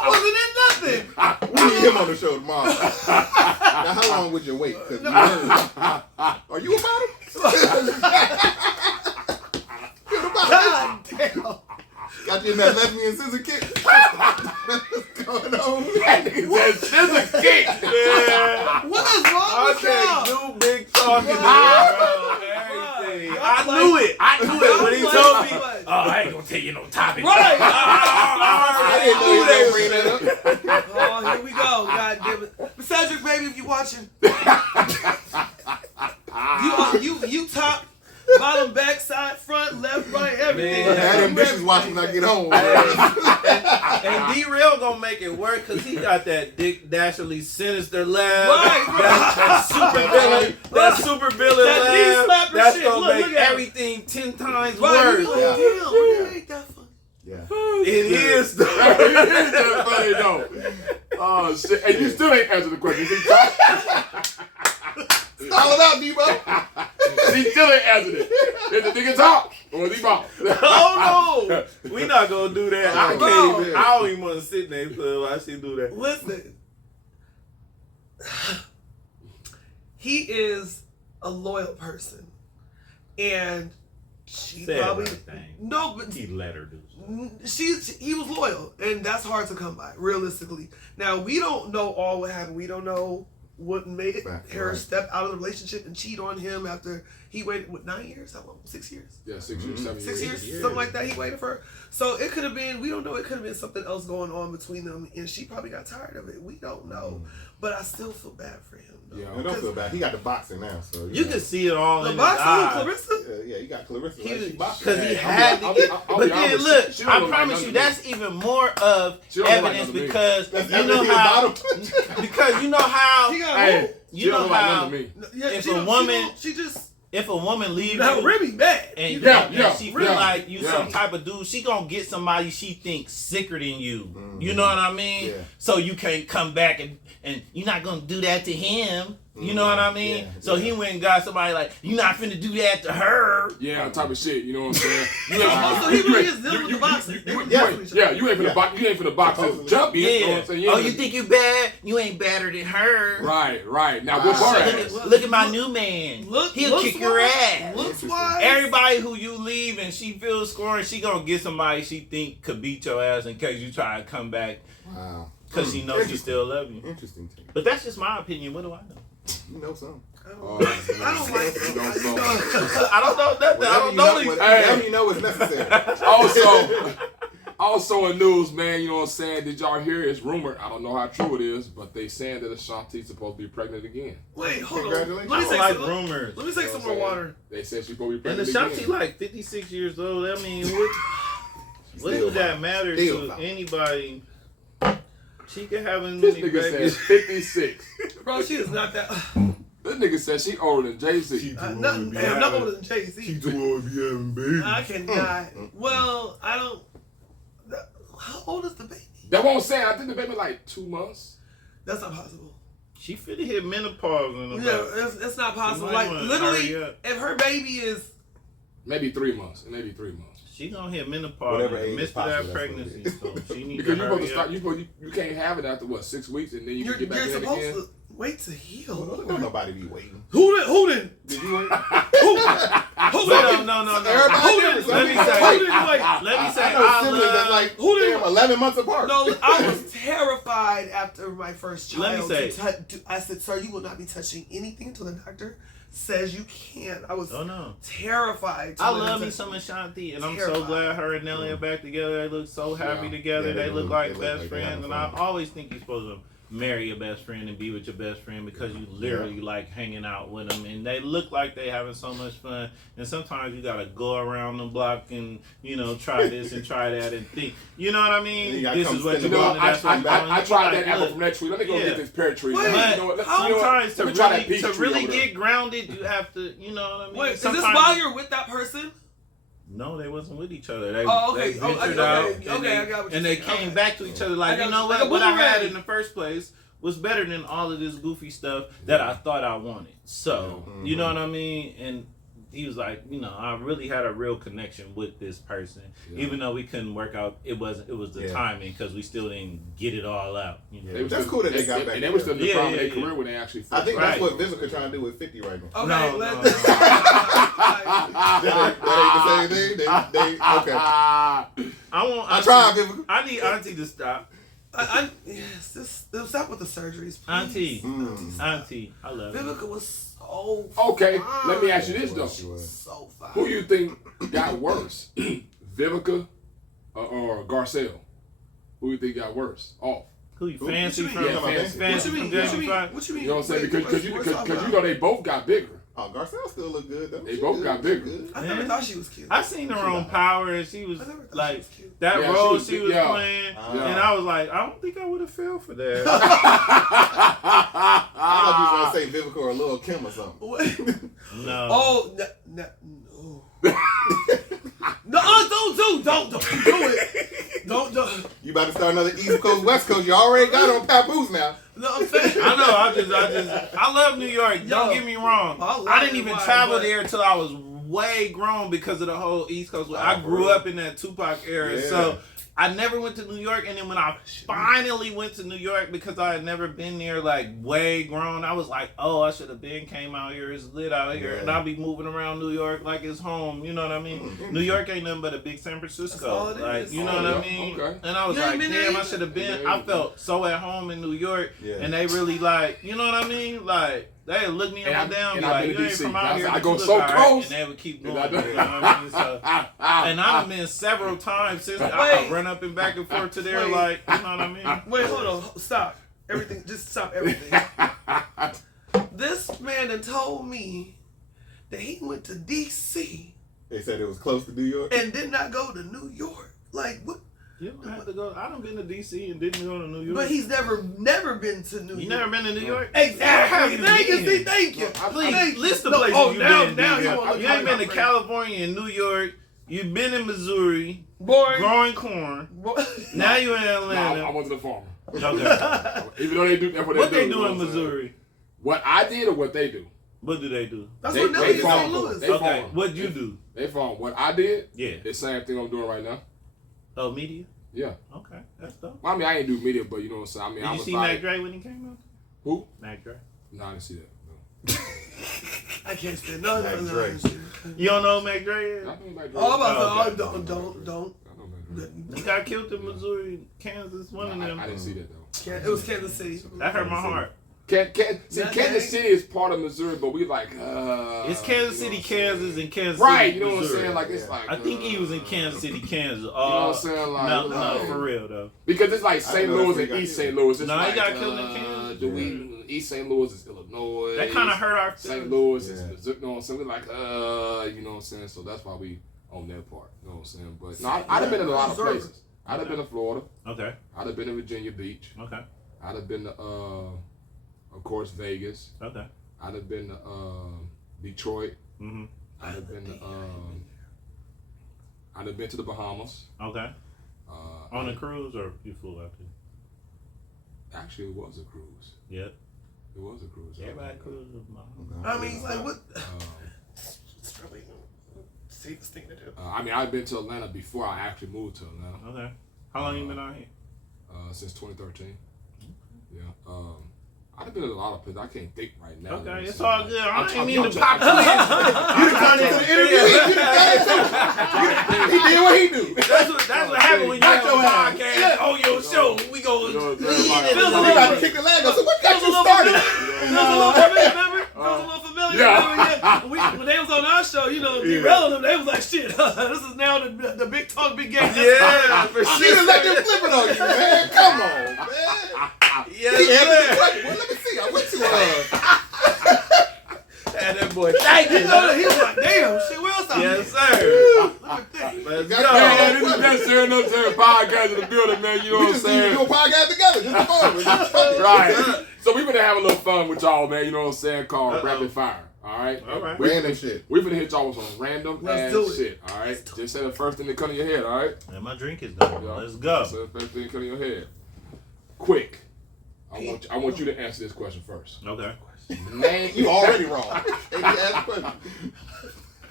wasn't in nothing. We need him on the show tomorrow. Now, how long would you wait? Cause you heard. Are you about him? God damn. Got you in that lesbian scissor kick. What's going on? That nigga said scissor kick. Yeah. What is wrong with Okay, y'all? new big talking. Everything. I knew it when he told me. Oh, I ain't gonna tell you no topic. Right. I didn't know you were bring that up. Oh, here we go. God damn it. Cedric, baby, if you watching. You top, bottom, back, side, front, left, right, everything. I had them bitches watching when I get home. And D-Real gonna make it work because he got that Dick Dashley sinister laugh. Right. That super villain That knee laugh. slapper That's shit. gonna Look make at him. everything 10 times Right. worse. Damn, Yeah. ain't that funny? Yeah. It is though. It is just funny though. Oh shit! And you still ain't answered the question. Call it out, Debo. He still ain't answered it. Did the nigga talk or was he ball? Oh no, we not gonna do that. I No. can't even. I don't even want to sit next to her while she do that. Listen. He is a loyal person. And she Say probably... everything. No, but... He let her do something. He was loyal, and that's hard to come by, realistically. Now, we don't know all what happened. We don't know what made her step out of the relationship and cheat on him after he waited, 9 years? How long? 6 years? Yeah, 6 years, 7 years. 6 years, something like that. He waited for her. So it could have been, we don't know, it could have been something else going on between them, and she probably got tired of it. We don't know. But I still feel bad for him, though. Yeah, I don't feel bad. He got the boxing now, so You can see it all The in his eyes. boxer, Clarissa? Yeah, you got Clarissa. Like, she boxing. Because he Hey, had to get. I'll But be then honest, look, she don't I look like promise none you, of that's even more of She don't look like evidence none of me. because That's you know everything how. about him. Because you know how. He got Hey, who? she You don't know look like how. none of me. Yeah, If she a don't- woman- she just... If a woman leaves Now, you Remy bad. and, Yeah, and yeah, she feel yeah, like you yeah. some type of dude, she gonna get somebody she thinks sicker than you. You know what I mean? Yeah. So you can't come back and you're not gonna do that to him. You know what I mean? Yeah, So he went and got somebody like, you're not finna do that to her. Yeah, that type of shit. You know what I'm saying? You So he really is dealing with the boxing. They were dealing with each other. you ain't for the box. You ain't for the box as a champion. You know what I'm saying? Oh, you think you bad? You ain't badder than her. Right. Now, whoop her ass. Look at my new man. He'll kick your ass. Looks wise. Everybody who you leave and she feels scoring, she gonna get somebody she think could beat your ass in case you try to come back Wow. because she knows she still love you. Interesting thing. But that's just my opinion. What do I know? You know something. I don't like it. I don't know nothing. I don't know these. Whatever you know is necessary. Also in news, man, you know what I'm saying? Did y'all hear? It's rumored. I don't know how true it is, but they saying that Ashanti's supposed to be pregnant again. Wait, hold on. Congratulations. Let me I take like some rumors. Let me take some more water. They said she's supposed to be And pregnant Ashanti again. like 56 years old. I mean, what? What does that matter to anybody? She can have as This many nigga babies. says 56. Bro, she is not that. This nigga said she older than Jay-Z. I'm not older than Jay-Z. too old to be having babies. I cannot. Well, I don't. How old is the baby? That won't say. I think the baby like 2 months. That's not possible. She finna hit menopause in about. Yeah, it's not possible. might Like wanna literally, hurry up. if her baby is Maybe 3 months. Maybe 3 months. She gonna hit menopause Whatever in the age midst is of that possible, that's what it pregnancy. So she needs Because to you're supposed to hurry start. up. You can't have it after what 6 weeks, and then you you're can get back in it supposed again. to wait to heal. Don't nobody be waiting. Who then? Did you wait? Who But no. Everybody different. Let me say- Let me say, I know I siblings that's love. like Who did- 11 months apart. No, I was terrified after my first child. Let me say- I said, "Sir, you will not be touching anything until the doctor says you can't." I was Oh no. terrified. I love me some Ashanti, and I'm so Terrified. glad her and Nelly are back together. They look so happy Yeah. together. Yeah, they look like best they friends, having and I fun. always think you're supposed to marry your best friend and be with your best friend because you literally like hanging out with them, and they look like they having so much fun. And sometimes you gotta go around the block and try this and try that and think. You know what I mean? You gotta This come is what spin you're the doing. block. And that's what you're doing. I You tried like, that apple look, from that tree. Let me go yeah. get this pear tree. Wait, You know what? Sometimes Let to me try that really, peach to tree really over there. get grounded, you have to, you know what I mean? Wait, is this Sometimes- while you're with that person? No, they wasn't with each other. They, Oh, okay. they Oh, ventured okay. out, Okay, and they, I got what and you're they saying. came Okay. back to each other I like, got you know you. Like what? a What I had boomerang. in the first place was better than all of this goofy stuff that I thought I wanted. So, you know what I mean? And he was like, I really had a real connection with this person, even though we couldn't work out. It was the timing because we still didn't get it all out. That's cool that they got back And they were still in the together. prime of Yeah, their yeah, career when they actually. I think Right. that's what Vivica trying to do with 50 right now. Okay, No, let no. That ain't the same thing. They okay. I tried, Vivica. I need Auntie to stop. Yes, stop with the surgeries, please. Auntie, Auntie, I love you. Vivica was so Okay, fine. let me ask you this though: So fine. who you think got worse, Vivica or Garcelle? Who you think got worse off? Who you Who? fancy What you from? mean? Yeah, Fancy What you mean? from What you Jamie mean? Foxx? What you mean? You know what I'm saying? Wait, Because what's you know they both got bigger. Oh, Garcelle still look good though. They She both good. got She bigger. good. I never thought she was cute. I seen her on Power, and she was I never thought she like was cute. that Yeah, role she she was- was yeah. playing, Yeah. and I was like, I don't think I would have fell for that. I thought you was gonna say Vivica or Lil' Kim or something. What? No. Oh no. No, don't do it. Don't. You about to start another East Coast, West Coast. You already got on Papoose now. No, I'm saying. I know. I love New York. Don't Yo, get me wrong. I love I didn't it, even why, travel but- there until I was way grown because of the whole East Coast. I for grew real? up in that Tupac era, Yeah. so I never went to New York. And then when I finally went to New York, because I had never been there, like way grown, I was like, oh, I should have came out here. It's lit out here, Yeah. and I'll be moving around New York like it's home. You know what I mean? New York ain't nothing but a big San Francisco. That's all it Like, is. you know Oh, what I yeah. mean? Okay. And I was You ain't like, been there damn, I either? should have been. Yeah. I felt so at home in New York, Yeah. and they really like, you know what I mean? Like, they would look me And up and I- down, and be I've like, been you to ain't DC. from out here, I but go you look so all right. close. And they would keep going. And I You know do- what I mean? So, and I've been several times since I run up and back and forth to there, Wait. like, you know what I mean? Wait, hold on. Stop. Everything. Just stop everything. This man had told me that he went to D.C. They said it was close to New York. and did not go to New York. Like what? You don't have to go. I done been to DC and didn't go to New York. But he's never been to New York. You never been to New York? Exactly. Where have Thank you you. been? See, thank you. Please list the No, places oh, you've now- been. now nigga. you wanna look You ain't like been my to California and New York. You've been in Missouri, Boy. growing corn. Boy. Now you in No, I Atlanta. went to the farmer. Okay. Even though they do that's What they do do you in know what I'm saying? Missouri? What I did or what they do? What do they do? That's They- what Nelly they did in farm. St. Louis. They Okay, farm. what you do? They farm. What I did, Yeah. the same thing I'm doing right now. Oh, media? Yeah. Okay, that's dope. Well, I mean, I ain't do media, but you know what I'm saying. I mean, Did I you was see like, Mac Dre when he came out? who? Mac Dre. No, I didn't see that. No. I can't stand no. Dre. You don't know who Mac Dre is? I think Mac Dre- Oh, I'm about Oh, to. okay. Don't. I know Mac Dre. He got killed in Missouri, Kansas, one of No, them. I didn't see that though. It was Kansas City. That hurt my heart. See, Not Kansas gang. City is part of Missouri, but we like. It's Kansas you know City, what I'm Kansas, saying? and Kansas Right, City, you know what I'm Missouri. saying? Like it's Yeah. like. I think he was in Kansas City, Kansas. You know what I'm saying? Like, no, like- for real though. Because it's like I St. didn't know Louis that's where and he got East killed. St. Louis. It's No, he like, got killed in Kansas. East St. Louis is Illinois. That kind of hurt our St. feelings. Louis is Yeah. Missouri. You know what I'm saying? We're like, you know what I'm saying? So that's why we on that part. You know what I'm saying? But no, I'd have been in a lot of places. I'd have been to Florida. Okay. I'd have been to Virginia Beach. Okay. I'd have been to, of course, Vegas. Okay. I'd have been to Detroit. Mm-hmm. I'd have been to the Bahamas. Okay. On a cruise or you flew out there? Actually, it was a cruise. Yep. It was a cruise. Everybody cruises. I mean, like what? It's really safest thing to do. I mean, I've been to Atlanta before I actually moved to Atlanta. Okay. How long you been out here? Since 2013. Yeah. I've been in a lot of places. I can't think right now. Okay, it's all good. I ain't mean to pop you turned into the interview. He did what he do. That's what happened when you have a podcast on your show. We go. You about to kick the leg up. So what got you started? Feels a little familiar, remember? Feels a little familiar. Yeah. When they was on our show, derailing them, they was like, shit, this is now the big talk, big game. Yeah, for You sure. done let them flip it on you, man. Come on, man. Yes, He answered the sir. question. Well, let me see. I went to And that boy thanking. He was like, damn, shit, where else I Yes, sir. Let me think. Let's Got go. Man, this is necessary podcast in the building, man. You know We what I'm just need to saying? do a podcast together. Just fun. Right. So we've been having a little fun with y'all, man. You know what I'm saying? Called Rapid Fire. All right. All right. Random shit. We're gonna hit y'all with some random Let's ass do it. shit. All right. Just say the first thing that come to your head. All right. And my drink is done. Yeah. Let's go. Say the first thing that come to your head. Quick. I want you to answer this question first. Okay. Name. You already wrong. And you asked the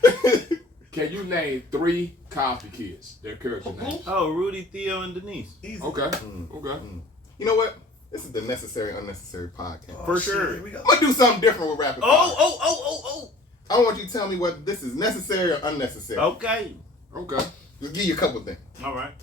question. Can you name 3 Cosby kids? Their character names. Oh, Rudy, Theo, and Denise. Easy. Okay. Okay. You know what? This is the necessary, unnecessary podcast. For shit, sure. here we go. I'm going to do something different with Rapid Fire. Oh. I want you to tell me whether this is necessary or unnecessary. Okay. Okay. Just give you a couple things. All right.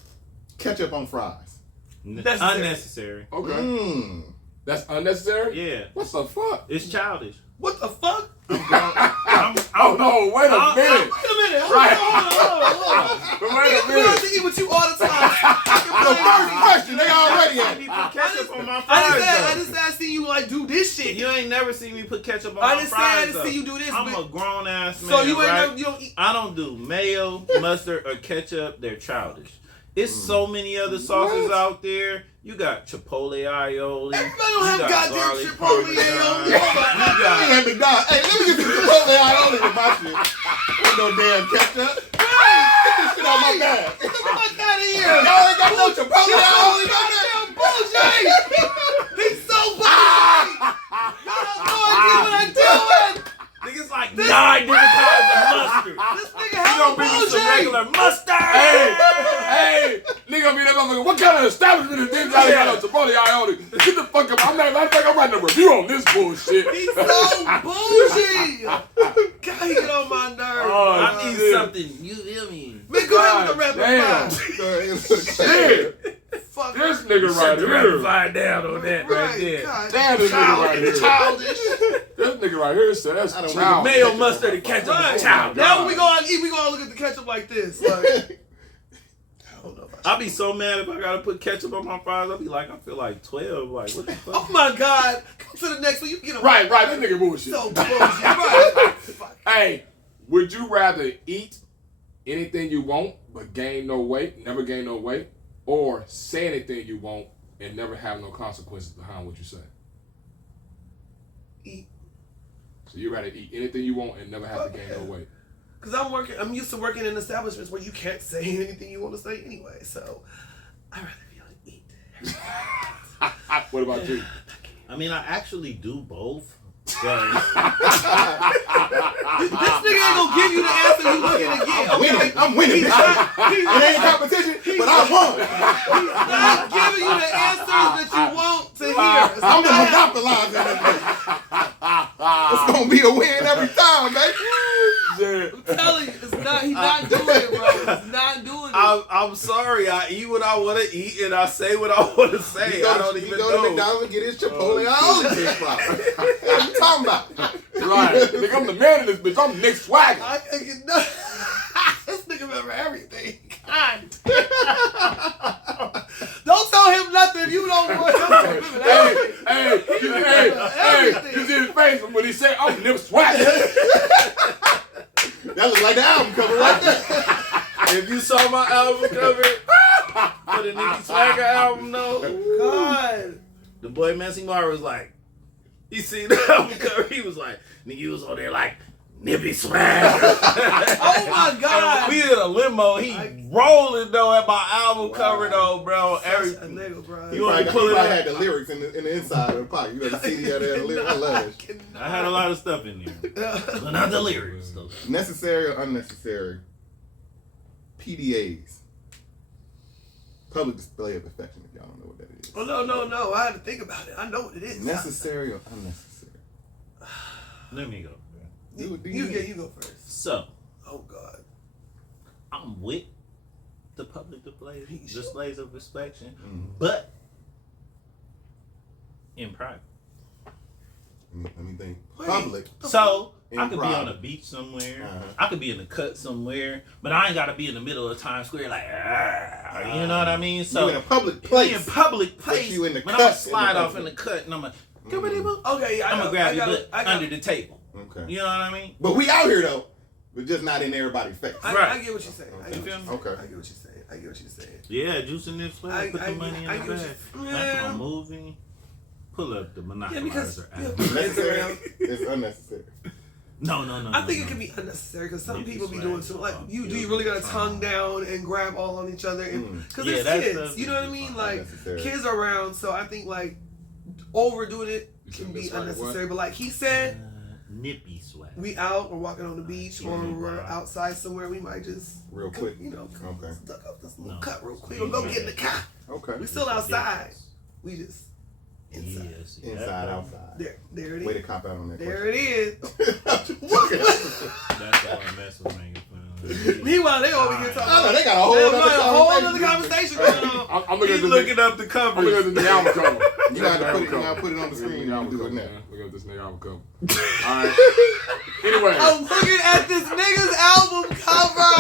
Ketchup on fries. Necessary. Unnecessary. Okay. That's unnecessary? Yeah. What the fuck? It's childish. What the fuck? Oh no, wait a minute. Wait a minute. Right. Hold on. Wait a We don't minute. have to eat with you all the time. The first question, they already I at need it. to put ketchup on my I fries. didn't say I see you like do this shit. You ain't never seen me put ketchup on I my didn't say fries. I didn't see you do this. I'm but- a grown ass man. so you ain't right? never, you don't eat. I don't do mayo, mustard, or ketchup. They're childish. It's so many other sauces What? out there. You got Chipotle aioli. Everybody don't have you got goddamn garlic Chipotle parmesan. aioli. Hey, at McDonald's. Hey, let me get some Chipotle aioli with my shit. Ain't no damn ketchup. Get this shit on my bag. Get the fuck out of here. Y'all ain't got no Chipotle aioli on there? Goddamn bullshit. He's so bullshit. Y'all have no idea what I'm doing. Niggas like 9 different kinds of mustard. This nigga You hella gonna bring me some bullshit. regular mustard? Hey, nigga be that motherfucker. What kind of establishment is this? I got no Chipotle aioli. Get the fuck up. I'm writing a review on this bullshit. He's so bullshit. God, he get on my nerves. I need shit. something. You feel me? Man, go ahead with the rapid Damn. fire. Shit. Fuck. This nigga right Shut the rapid here. fire down on that right there. God. Damn, this nigga right here. Childish. This nigga right here said that's I don't child. need Mayo, mustard, and ketchup. Right. Child. Now when we go out and eat, we gonna look at the ketchup like this. Like, I don't know about I'll be so mad if I gotta put ketchup on my fries. I'll be like, I feel like 12. Like, what the fuck? oh my God. Come to the next one. You get a Right, this nigga bullshit. so bullshit. Right. Fuck. Hey, would you rather eat anything you want but gain no weight, never gain no weight, or say anything you want and never have no consequences behind what you say? Eat. So you rather eat anything you want and never have to gain no weight. Cause I'm used to working in establishments where you can't say anything you want to say anyway. So I'd rather be able to eat. What about you? I mean, I actually do both. But This nigga ain't gonna give you the answer you looking to get. Okay? I'm winning this shit. It ain't competition, but I won. Not giving you the answers that you want to hear. It's I'm not monopolizing this thing. It's gonna be a win every time, baby. I'm telling you, it's not. He's not doing it, bro. He's not doing it. I'm sorry. I eat what I want to eat and I say what I want to say. I don't even He go to know. McDonald's and get his Chipotle aioli dish fry. What you talking about? Right. Nigga, I'm the man of this bitch. I'm Nick Swagger. I can't get no. This nigga remember everything. God. Don't tell him nothing. You don't want him to remember everything. Hey, you see his face when he said, I'm Nick Swagger. That look like the album cover right there. If you saw my album cover for the Nicky Swagger album, though, God. the boy Messy Mar was like, he seen the album cover, he was like, nigga was on there like, Nippy Swagger. Oh my God. We in a limo, he rolling though at my album cover though, bro. A nigga, bro. You want to pull it I up? had the lyrics in the inside of the pocket. You got the CD out there, the lyrics. I love it. I had a lot of stuff in there. But not the lyrics though. Necessary or unnecessary? PDAs. Public display of affection, if y'all don't know what that is. Oh, no. I had to think about it. I know what it is. Necessary or unnecessary? Let me go. You go first. So, oh God, I'm with the public displays of affection, but in private. Let me think. Public. So In I could be private. on a beach somewhere. I could be in the cut somewhere, but I ain't gotta be in the middle of Times Square like, you know what I mean? So you in a public place. In public place. But you in the but cut I'm gonna slide in the off in the cut, and I'm like, okay, yeah, I'm gonna grab your butt under the table. Okay. You know what I mean? But we out here though, but just not in everybody's face. I get what you're saying. Okay. I get what you're saying. Okay. I get what you're saying. I get what you're saying. Yeah, Juice and Nip Swag, put the money in the bag. That's my movie. Pull up the Monopolizer app. Necessary is unnecessary. No. I think it can be unnecessary because some people be doing too. Like, do you really got to tongue down and grab all on each other? Because it's kids. You know what I mean? Like, kids are around, so I think, like, overdoing it can be unnecessary. But like he said, Nippy Swag. we out or walking on the beach or we're outside somewhere, we might just real quick. You know, Okay. duck up this little cut real quick. Or go get in the car. Okay. We still outside. We just inside. Yes, Inside, outside. There it is. Way to cop out on that. There it is. That's all I mess with, man. Meanwhile, they over here talking. I know they got a whole other conversation going on. I'm looking at this looking up the I'm looking covers. at this album cover. You gotta put it on the screen. You can do it now. Look at this nigga album cover. All right. Anyway. I'm looking at this nigga's album cover.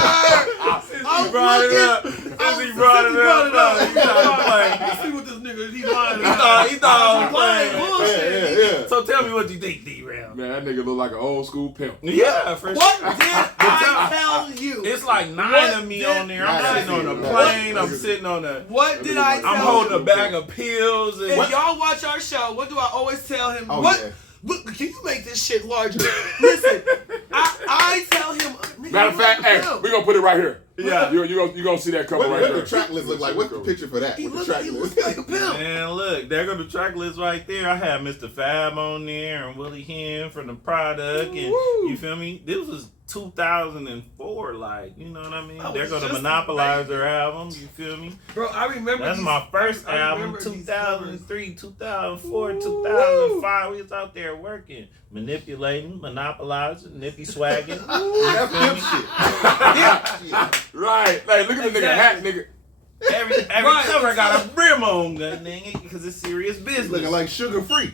He brought it up. He brought it up. He tried to play. Let's see what this nigga he's lying about. He thought I was playing. Bullshit. Yeah. So tell me what you think, D-Ram. Man, that nigga look like an old school pimp. Yeah, for What sure. did I tell you? It's like 9 of me on there. I'm sitting on a plane. I'm sitting on a. What did I tell I'm you? holding a bag of pills. And If y'all watch our show, what do I always tell him? Oh, what? yeah. Look, can you make this shit larger? Listen, I tell him. Matter of fact, hey, we're gonna put it right here. Yeah. You gonna see that cover right What there. the track list look like? What's the picture for that? He What's the track looks list? like a pimp. Man, look, there go the track list right there. I had Mr. Fab on there and Willie Hen from the product, and you feel me? This was 2004, like, you know what I mean? There go the Monopolizer album, you feel me? Bro, I remember. That's my first I album, remember these 2003, 2004, 2005. We was out there working, manipulating, monopolizing, nippy swagging. That's pimp shit. Right. Like, look at the nigga hat, nigga. Every Right. cover got a brim on, god dang it, because it's serious business. Looking like sugar free.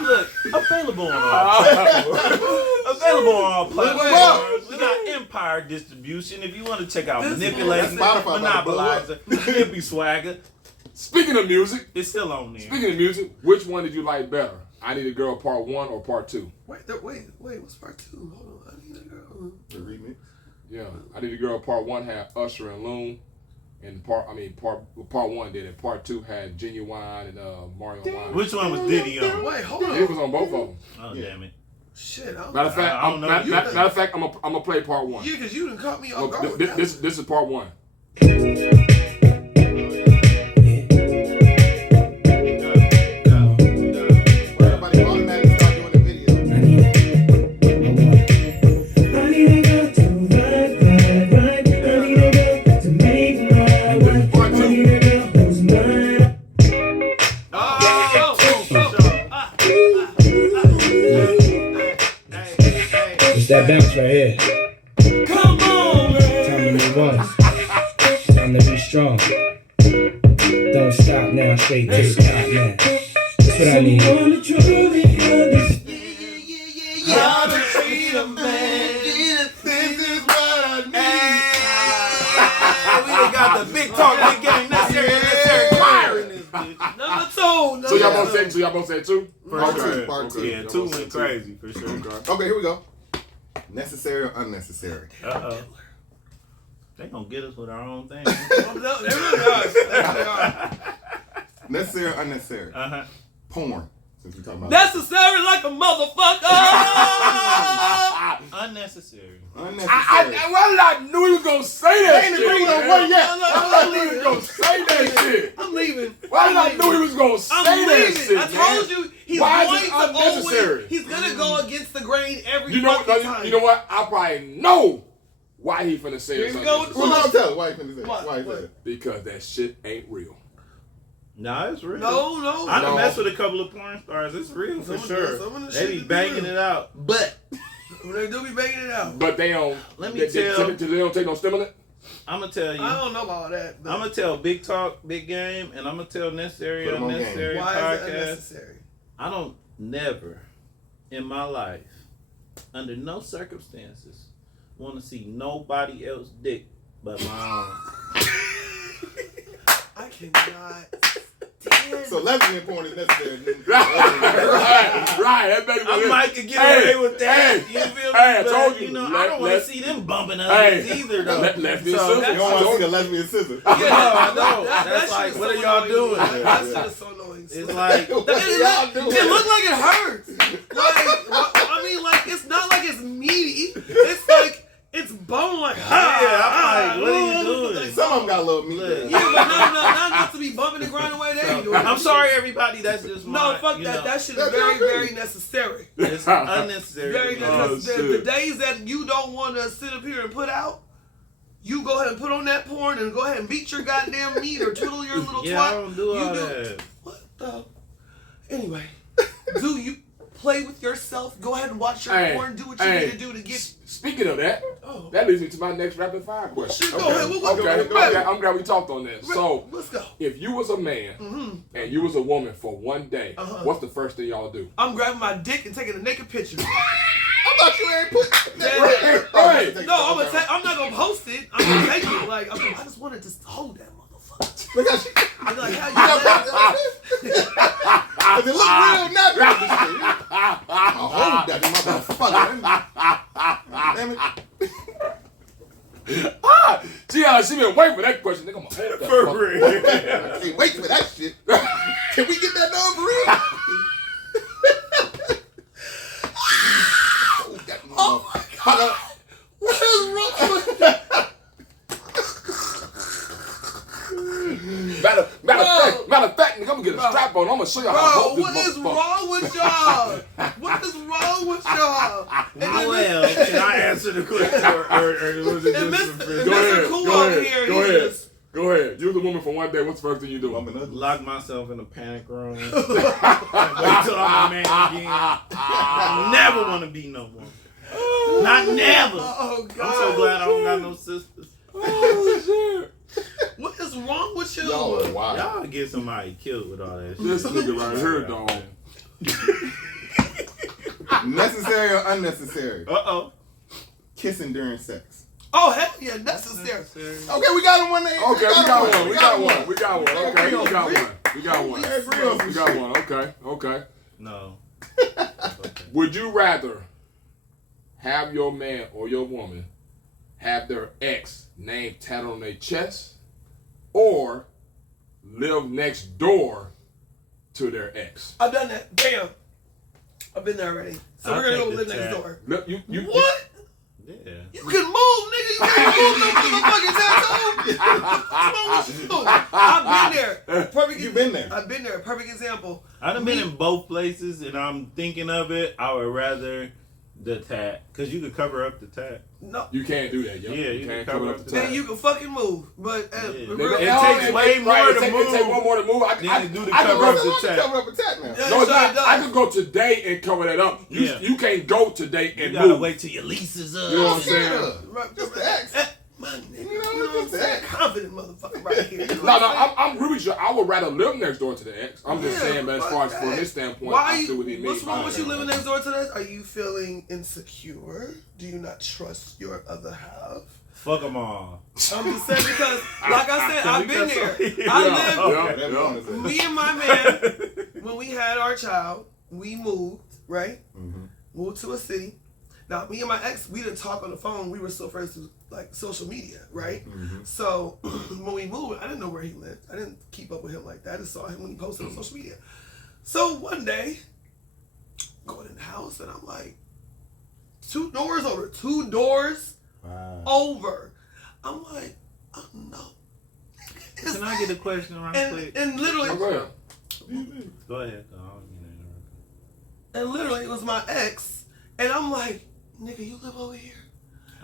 Look, available on all platforms. Available on all platforms. We got Empire Distribution. If you want to check out Manipulating, That's Spotify, Monopolizer, Nippy Swagger, Speaking of music, it's still on there. speaking of music, which one did you like better? I Need a Girl Part 1 or Part 2? Wait, what's part 2? Hold on, I need a girl. The remix. Yeah, I Need a Girl Part 1 had Usher and Loon. And part 1 did it. Part 2 had Genuine and Mario Wine. Which one was Diddy on? Wait, hold on. It was on both of them. Oh, damn it. Shit, Matter of fact, I don't know. matter of fact, I'm gonna play Part 1. Yeah, because you done caught me off Look, guard with that. this is Part 1. Where everybody automatically start doing the video. I need a girl to ride. I need a girl to make my wife. Part I 2. need a girl who's mine. It's that bounce right here. Come on, man. Time to move on. Time to be strong. Don't stop now, straight to the top now. That's what I need. How to treat a man. This is what I need. We done got the big talk, big game necessary choir in this bitch. Number 2. No. So y'all both said 2? Part two. Yeah, 2 went crazy for sure. Okay, here we go. Necessary or unnecessary? They gonna get us with our own thing. They really are. Necessary or unnecessary? Porn. Since we talking about Necessary like a motherfucker. Unnecessary. unnecessary. I knew he was gonna say that shit. I knew he was gonna say that shit. I'm leaving. Why did I knew he was gonna say that shit? I told you he's Why is going it to unnecessary? always. He's gonna go against the grain every You know, fucking time. you know what? I probably know why he finna say Here it. we go with the Well, no, tell it. Why you finna say it? What? Why you say it? Because that shit ain't real. Nah, it's real. No. I done messed with a couple of porn stars. It's real for sure. They be banging it out. But They do be banging it out. But they don't. Let me they tell- they don't take no stimulant. I'm gonna tell you. I don't know about all that. I'm gonna tell Big Talk, Big Game, and I'm gonna tell Necessary Put 'em on Unnecessary game. Why is it podcast. unnecessary? I don't never in my life, under no circumstances, want to see nobody else dick but my own. I cannot. Damn. So lesbian porn is necessary. Right. That better be I it. might could get away with that. Hey, You feel me? hey, I But, told you. know, I don't want to see them bumping others either, though. Lesbian So sister. You don't want to see the lesbian scissor. Yeah, I know. That That's shit like, is what so are y'all annoying. doing? That shit is so annoying. It's like, What y'all doing? It look like it hurts. I mean, like it's not like it's meaty. It's like it's bone. Like I'm like, what are you doing? Some of them got a little meat. Look. there. Yeah, but not to be bumping and grinding away. They ain't doing I'm that sorry, everybody. That's just my, No, fuck you that. know, That shit is very, very necessary. It's unnecessary. Very Oh, necessary. shit. The days that you don't want to sit up here and put out, you go ahead and put on that porn and go ahead and beat your goddamn meat or twiddle your little Yeah, twat. I don't do all You that. What the? Anyway, do you play with yourself? Go ahead and watch your porn. Do what you need to do to get. Speaking of that, Oh. that leads me to my next rapid fire question. Shit, go ahead. What- Okay, I'm glad we talked on that. So, Let's go. if you was a man and you was a woman for one day, Uh-huh. what's the first thing y'all do? I'm grabbing my dick and taking a naked picture. I thought you ain't put. Right. No, I'm not gonna post it. I'm gonna take it. Like I just wanted to hold that motherfucker. Look at you. I'm like, how you? Cause it look real natural. I hold that motherfucker. Damn it. She been waiting for that question. Nigga, I'm gonna hold that For fucker. real. I can't wait for that shit. Can we get that done for real? Hold that Oh my motherfucker. god! What is wrong with that? Matter of fact, nigga, I'm gonna get a strap on. I'm gonna show y'all how to Bro, hold this what is motherfucker. wrong with y'all? What is wrong with y'all? And then Well, can I answer the question, or was it And just Mr. for and Go ahead, Mr. Cool go over ahead, here, go he ahead. just Go ahead. You're the woman for one day. What's the first thing you do? lock myself in a panic room? Wait till I'm a man again. I never want to be no woman. Not never. oh god. I'm so glad I don't got no sisters. Oh shit! What is wrong with you? Yo, wow. Y'all get somebody killed with all that shit. This nigga right here, dog. Necessary or unnecessary? Uh-oh. Kissing during sex. Oh hell yeah, necessary. Okay, we got one there. Okay, we got one. We got one. Okay, We we got agree. one. We got one. We agree on some We got shit. one. Okay. No. Would you rather have your man or your woman have their ex name tatted on their chest, or live next door to their ex? I've done that. Damn. I've been there already. So I'll we're gonna take go the live next tat. door. Look, you What? Yeah. You can move, nigga. You can't move no motherfucking tattoo. What's wrong with you? I've been there. Perfect. You been there. I've been there. Perfect example. I done been in both places, and I'm thinking of it. I would rather the tat, because you could cover up the tat. No. You can't do that, yo. Yeah, you can't can cover up the Then tat. you can fucking move, but Yeah. real- It takes way more to It move take one more to move. than to do the I could cover go up to the tat. Cover up a tat now. Yeah, No, it's sure not. it does. I could go today and cover that up. Yeah. You can't go today You and gotta move. wait till your lease is up. You know what I'm saying? Yeah. Just the ex. My nigga. You know? You know what I'm saying? Confident motherfucker right here. You know No, what I'm saying? I'm really sure I would rather live next door to the ex. I'm just saying, but as far as from this standpoint, why I see what he means. what's wrong with you living next door to this? Are you feeling insecure? Do you not trust your other half? Fuck them all. I'm just saying because, like I said, I've been there. Me and my man, when we had our child, we moved, right? Mm-hmm. Moved to a city. Now, me and my ex, we didn't talk on the phone. We were still friends through like social media, right? Mm-hmm. So when we moved, I didn't know where he lived. I didn't keep up with him like that. I just saw him when he posted on social media. So one day, going in the house, and I'm like, 2 doors over. 2 doors over. I'm like, oh no. Can I get a question right quick? And literally, Go ahead. Go ahead. And literally, it was my ex, and I'm like, nigga, you live over here?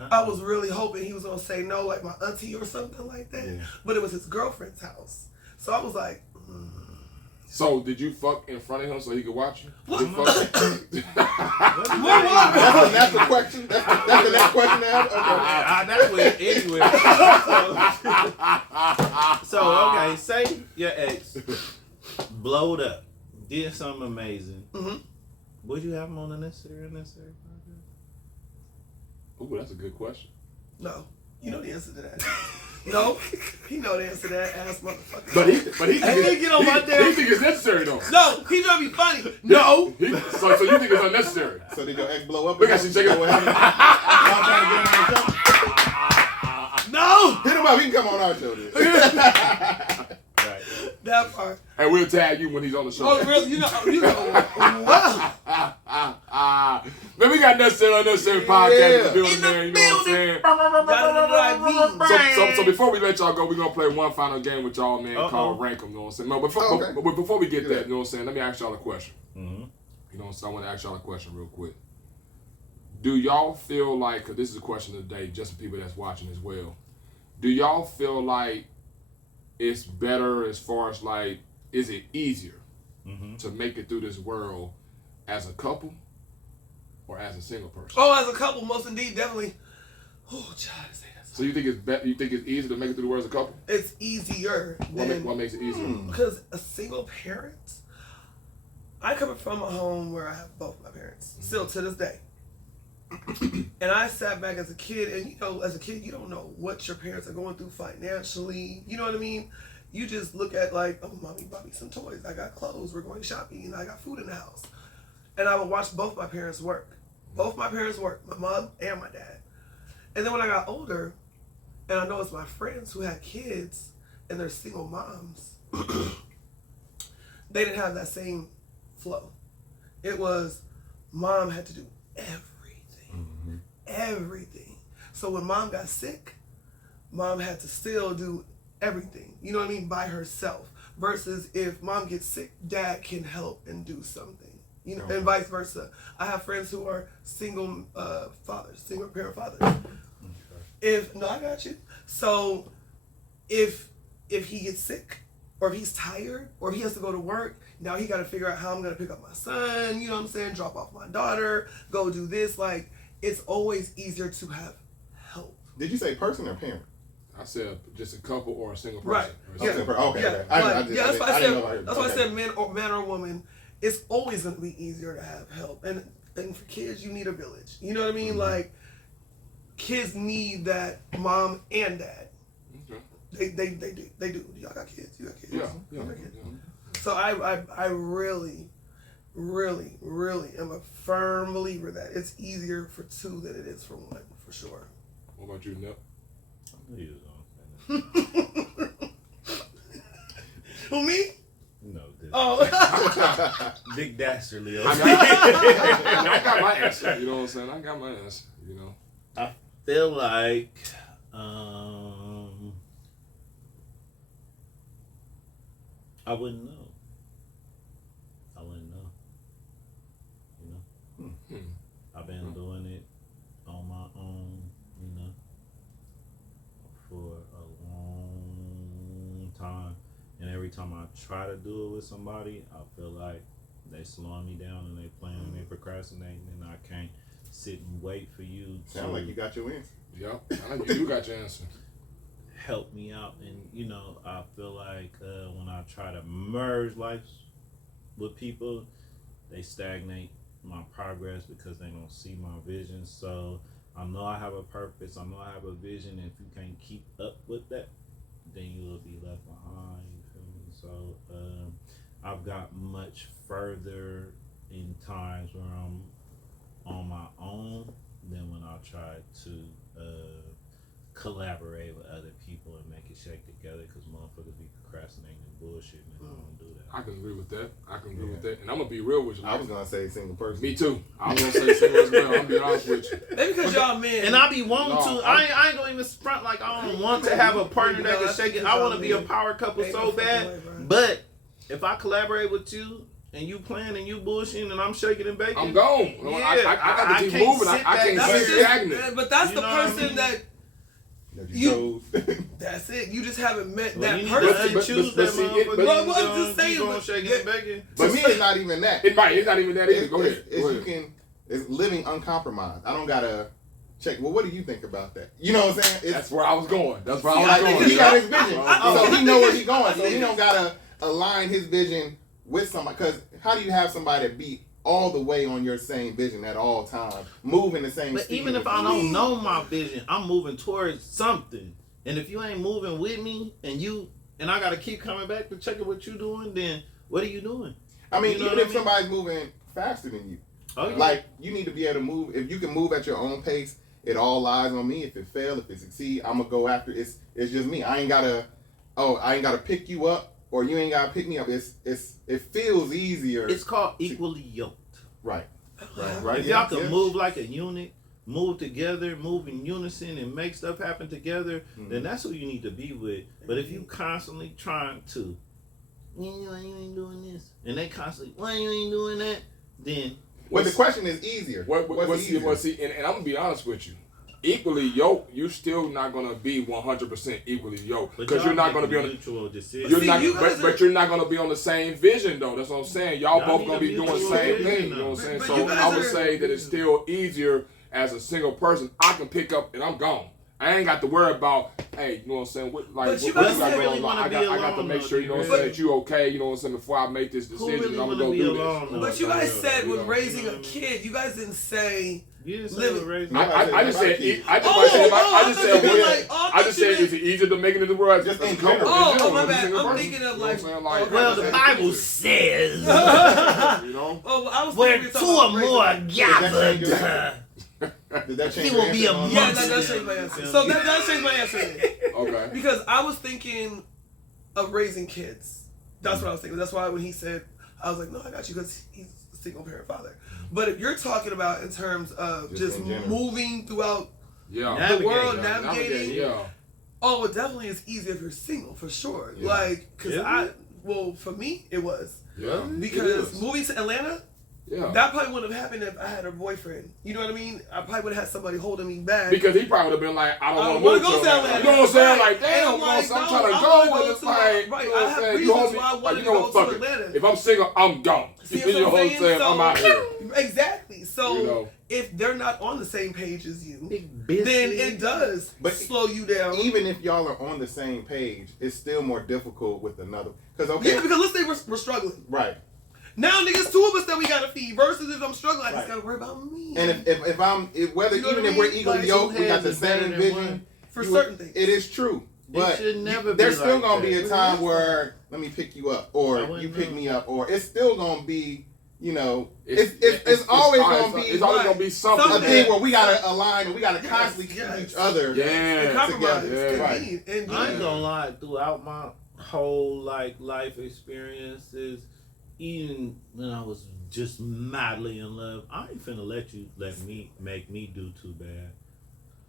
I was really hoping he was gonna say no, like my auntie or something like that. Yeah. But it was his girlfriend's house, so I was like. So did you fuck in front of him so he could watch you? What? You fuck? That's the question. That's the next question now. Okay. That went anywhere. So okay, say your ex blowed up, did something amazing. Mm-hmm. Would you have him on the necessary podcast? Ooh, that's a good question. No, you know the answer to that. No, he know the answer to that ass motherfucker. But he think get on my damn. He think it's necessary though. No, he trying to be funny. No. So you think it's unnecessary? So did your ex blow up? Look at you checking. Y'all trying to get on our show? No. Hit him up. He can come on our show then. Right. That part. And we'll tag you when he's on the show. Oh, really? You know. Wow. Man, we got necessary, unnecessary podcast in the building, man. You know what I'm saying? So before we let y'all go, we're gonna play one final game with y'all, man, called Rank 'em. You know what I'm saying? No, but before we get that, you know what I'm saying? Let me ask y'all a question. Mm-hmm. You know what I'm saying? I want to ask y'all a question real quick. Do y'all feel like, because this is a question of the day, just for people that's watching as well, do y'all feel like it's better as far as like, is it easier to make it through this world as a couple or as a single person? Oh, as a couple, most indeed, definitely. Oh, child, say that. So you think it's you think it's easier to make it through the world as a couple? It's easier. What makes it easier? Because a single parent, I come from a home where I have both my parents, still to this day. And I sat back as a kid, and you know, as a kid, you don't know what your parents are going through financially. You know what I mean? You just look at like, oh, mommy bought me some toys. I got clothes. We're going shopping, and I got food in the house. And I would watch both my parents work. Both my parents work, my mom and my dad. And then when I got older, and I noticed my friends who had kids and they're single moms, they didn't have that same flow. It was mom had to do everything. So when mom got sick, mom had to still do everything, you know what I mean, by herself. Versus if mom gets sick, dad can help and do something, you know, and vice versa. I have friends who are single fathers, single parent fathers. I got you. So if he gets sick, or if he's tired, or if he has to go to work, now he got to figure out how I'm going to pick up my son, you know what I'm saying, drop off my daughter, go do this. Like, it's always easier to have help. Did you say person or parent? I said just a couple or a single person. Right. Yeah. Okay. That's why I said man or woman, it's always going to be easier to have help. And for kids, you need a village. You know what I mean? Like, kids need that mom and dad. Okay. They do. Y'all got kids? You got kids? Yeah. So I really, really, really am a firm believer that it's easier for two than it is for one, for sure. What about you, Nip? Who, me? No, this. Oh. Big Dastardly. I got my answer. You know what I'm saying? I got my answer. You know. I feel like I wouldn't know. You know. I've been doing it on my own, you know, for a long time. And every time I try to do it with somebody, I feel like they slowing me down and they playing and they procrastinating, and I can't sit and wait for you to. Sound like you got your answer. Yep. I think you got your answer. helped me out. And, you know, I feel like when I try to merge lives with people, they stagnate my progress because they don't see my vision. So I know I have a purpose. I know I have a vision. And if you can't keep up with that, then you will be left behind. You feel me? So I've got much further in times where I'm on my own than when I try to collaborate with other people and make it shake together, because motherfuckers be procrastinating and bullshit, and I don't do that. I can agree with that. And I'm gonna be real with you. I was gonna say single person. Me too. I was gonna say single as well. I'm gonna be honest with you. Maybe because y'all men. And I be wanting to. I ain't gonna even front like I don't want to have a partner that can shake it. I want to be a power couple so bad. But if I collaborate with you and you playing and you bullshitting and I'm shaking and baking, I'm gone. Yeah, I got to keep can't moving. sit I back. can't That's sit stagnant. but that's You the know what I person mean? that You that's it. You just haven't met Well, that you need person. to unchoose but that see, motherfucker. Well, You I'm gonna just saying, keep on but- shaking and baking. To me, it's not even that. It's not even that either. Go ahead. Go ahead. It's living uncompromised. I don't gotta check. Well, what do you think about that? You know what I'm saying? That's where I was going. That's where See, I I was think going. He got his vision, Oh. so he know where he's going. So he don't gotta align his vision with somebody. Because how do you have somebody that be all the way on your same vision at all times, moving the same But speed? even if I don't know my vision, I'm moving towards something. And if you ain't moving with me, and I gotta keep coming back to check what you doing, then what are you doing? I mean, You know even what if I mean? somebody's moving faster than you, Oh, yeah. like you need to be able to move. If you can move at your own pace, it all lies on me. If it fail, if it succeed, I'm gonna go after it. It's just me. I ain't gotta pick you up, or you ain't gotta pick me up. It feels easier. It's called equally yoked. Right. If y'all can move like a unit, move together, move in unison, and make stuff happen together, then that's who you need to be with. But if you constantly trying to, you ain't doing this, and they constantly, why you ain't doing that, then Well, the question is easier. What's easier? And I'm gonna be honest with you. Equally yoked, you're still not gonna be 100% equally yoked, because you're not gonna be on the mutual decision. You're See, not, you guys but you're not gonna be on the same vision though. That's what I'm saying. Y'all Y'all both need gonna a be doing the mutual same vision, thing. You know though. what I'm saying? But So you guys I would are- say that it's still easier as a single person. I can pick up and I'm gone. I ain't got to worry about, hey, you know what I'm saying? What But you what guys got really going on? wanna I be got to alone, make sure, you know what I'm though, saying, that you okay, you know what I'm saying, before I make this Who decision, really I'm want gonna to go be do alone? this. though? But you guys said with know. raising a kid, you guys didn't say. You didn't say Live- we're raising. I just said, I just Oh, said, I thought you meant I just said it's easier to make it in the world. Just as a in couple. general. Oh, In my general, as a bad. single I'm person. thinking of You know like. what I'm saying? okay. Well, the Bible says, You know? Oh, I was where thinking two we were or talking more about raising- gathered, Did that change he your will be answer on- amongst Yeah, that does change my answer. So that does change my answer. Okay. Because I was thinking of raising kids. That's what I was thinking. That's why when he said, I was like, no, I got you, because he's a single parent father. But if you're talking about in terms of just in general. moving throughout Yeah. the world, Yeah, navigating, Yeah. oh, it definitely is easier if you're single, for sure. Yeah. Like, because Is for me, it was. Yeah. Because moving to Atlanta, Yeah. that probably wouldn't have happened if I had a boyfriend. You know what I mean? I probably would have had somebody holding me back. Because he probably would have been like, I I don't don't want wanna to go to Atlanta. You know what I'm saying? Like, And damn, I'm like, I'm no, trying to I go, wanna but go it's to like, right, you know I what I'm have saying? reasons hold me, why I like, wanted you to know go what, to fuck it. Atlanta. If I'm single, I'm gone. See You know what I'm saying? So- I'm out here. Exactly. So You know. if they're not on the same page as you, big then business. it does But slow you down. Even if y'all are on the same page, it's still more difficult with another. Because okay, Yeah, because let's say we're struggling. right. Now, niggas, two of us that we gotta feed. Versus if I'm struggling, I just Right. gotta worry about me. And whether You know what even I if we're mean? equally Like, yoked, we got two the heads is better same than vision. one. for you certain things, It is true. But should never be there's still like gonna be that. a time where let me pick you up, or I you wouldn't pick know. me up, or it's still gonna be, you know, it's always gonna be It's always gonna be something. a thing where we gotta align and we gotta constantly keep yes. each other. Yeah. and compromise. together. Yeah. Indeed, indeed. I ain't gonna lie, throughout my whole life experiences, even when I was just madly in love, I ain't finna let me make me do too bad.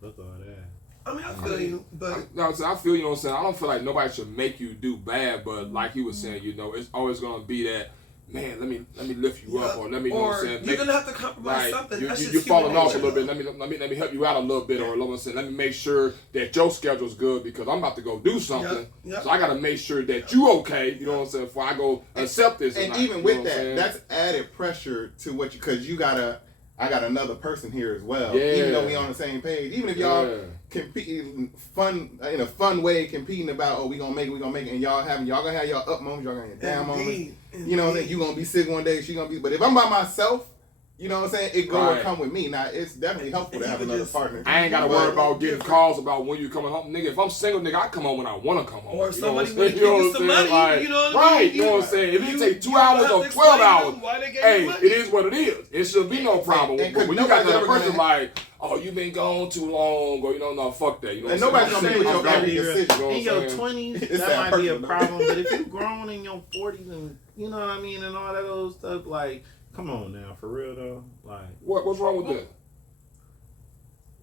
Fuck all that. I mean, I feel you, but No, so I feel you know what I'm saying. I don't feel like nobody should make you do bad, but like he was saying, you know, it's always gonna be that, man, let me lift you up, or let me, you know what I'm saying, you're gonna have to compromise like, something. you're That's just falling human off a nature. little bit. Let me help you out a little bit, or let me say, let me make sure that your schedule's good because I'm about to go do something. Yep. So I gotta make sure that you okay. You know what I'm saying? Before I go accept this. And or not, even you with know what I'm that, saying? that's added pressure to what you, because you gotta I got another person here as well. Yeah. Even though we on the same page, even if y'all compete in a fun way, competing about we gonna make it, and y'all gonna have y'all up moments, y'all gonna have your down moments. You know what I'm saying? You gonna be sick one day, she gonna be. But if I'm by myself, you know what I'm saying? It go come with me. Now it's definitely helpful to have another partner. I ain't gotta worry about getting calls about when you coming home, nigga. If I'm single, nigga, I come home when I wanna come home. Or somebody you want to give you some money. Like, you know what I mean? right? You know what I'm saying? If it take 2 hours or 12 hours, hey, it is what it is. It should be no problem. But when you got that person like, oh, you been gone too long, or no, fuck that. You know, and nobody's gonna make your every decision. In your 20s, that might be a problem. But if you grown in your 40s, and you know what I mean, and all that other stuff, like. Come on now, for real though. Like, what's wrong with that?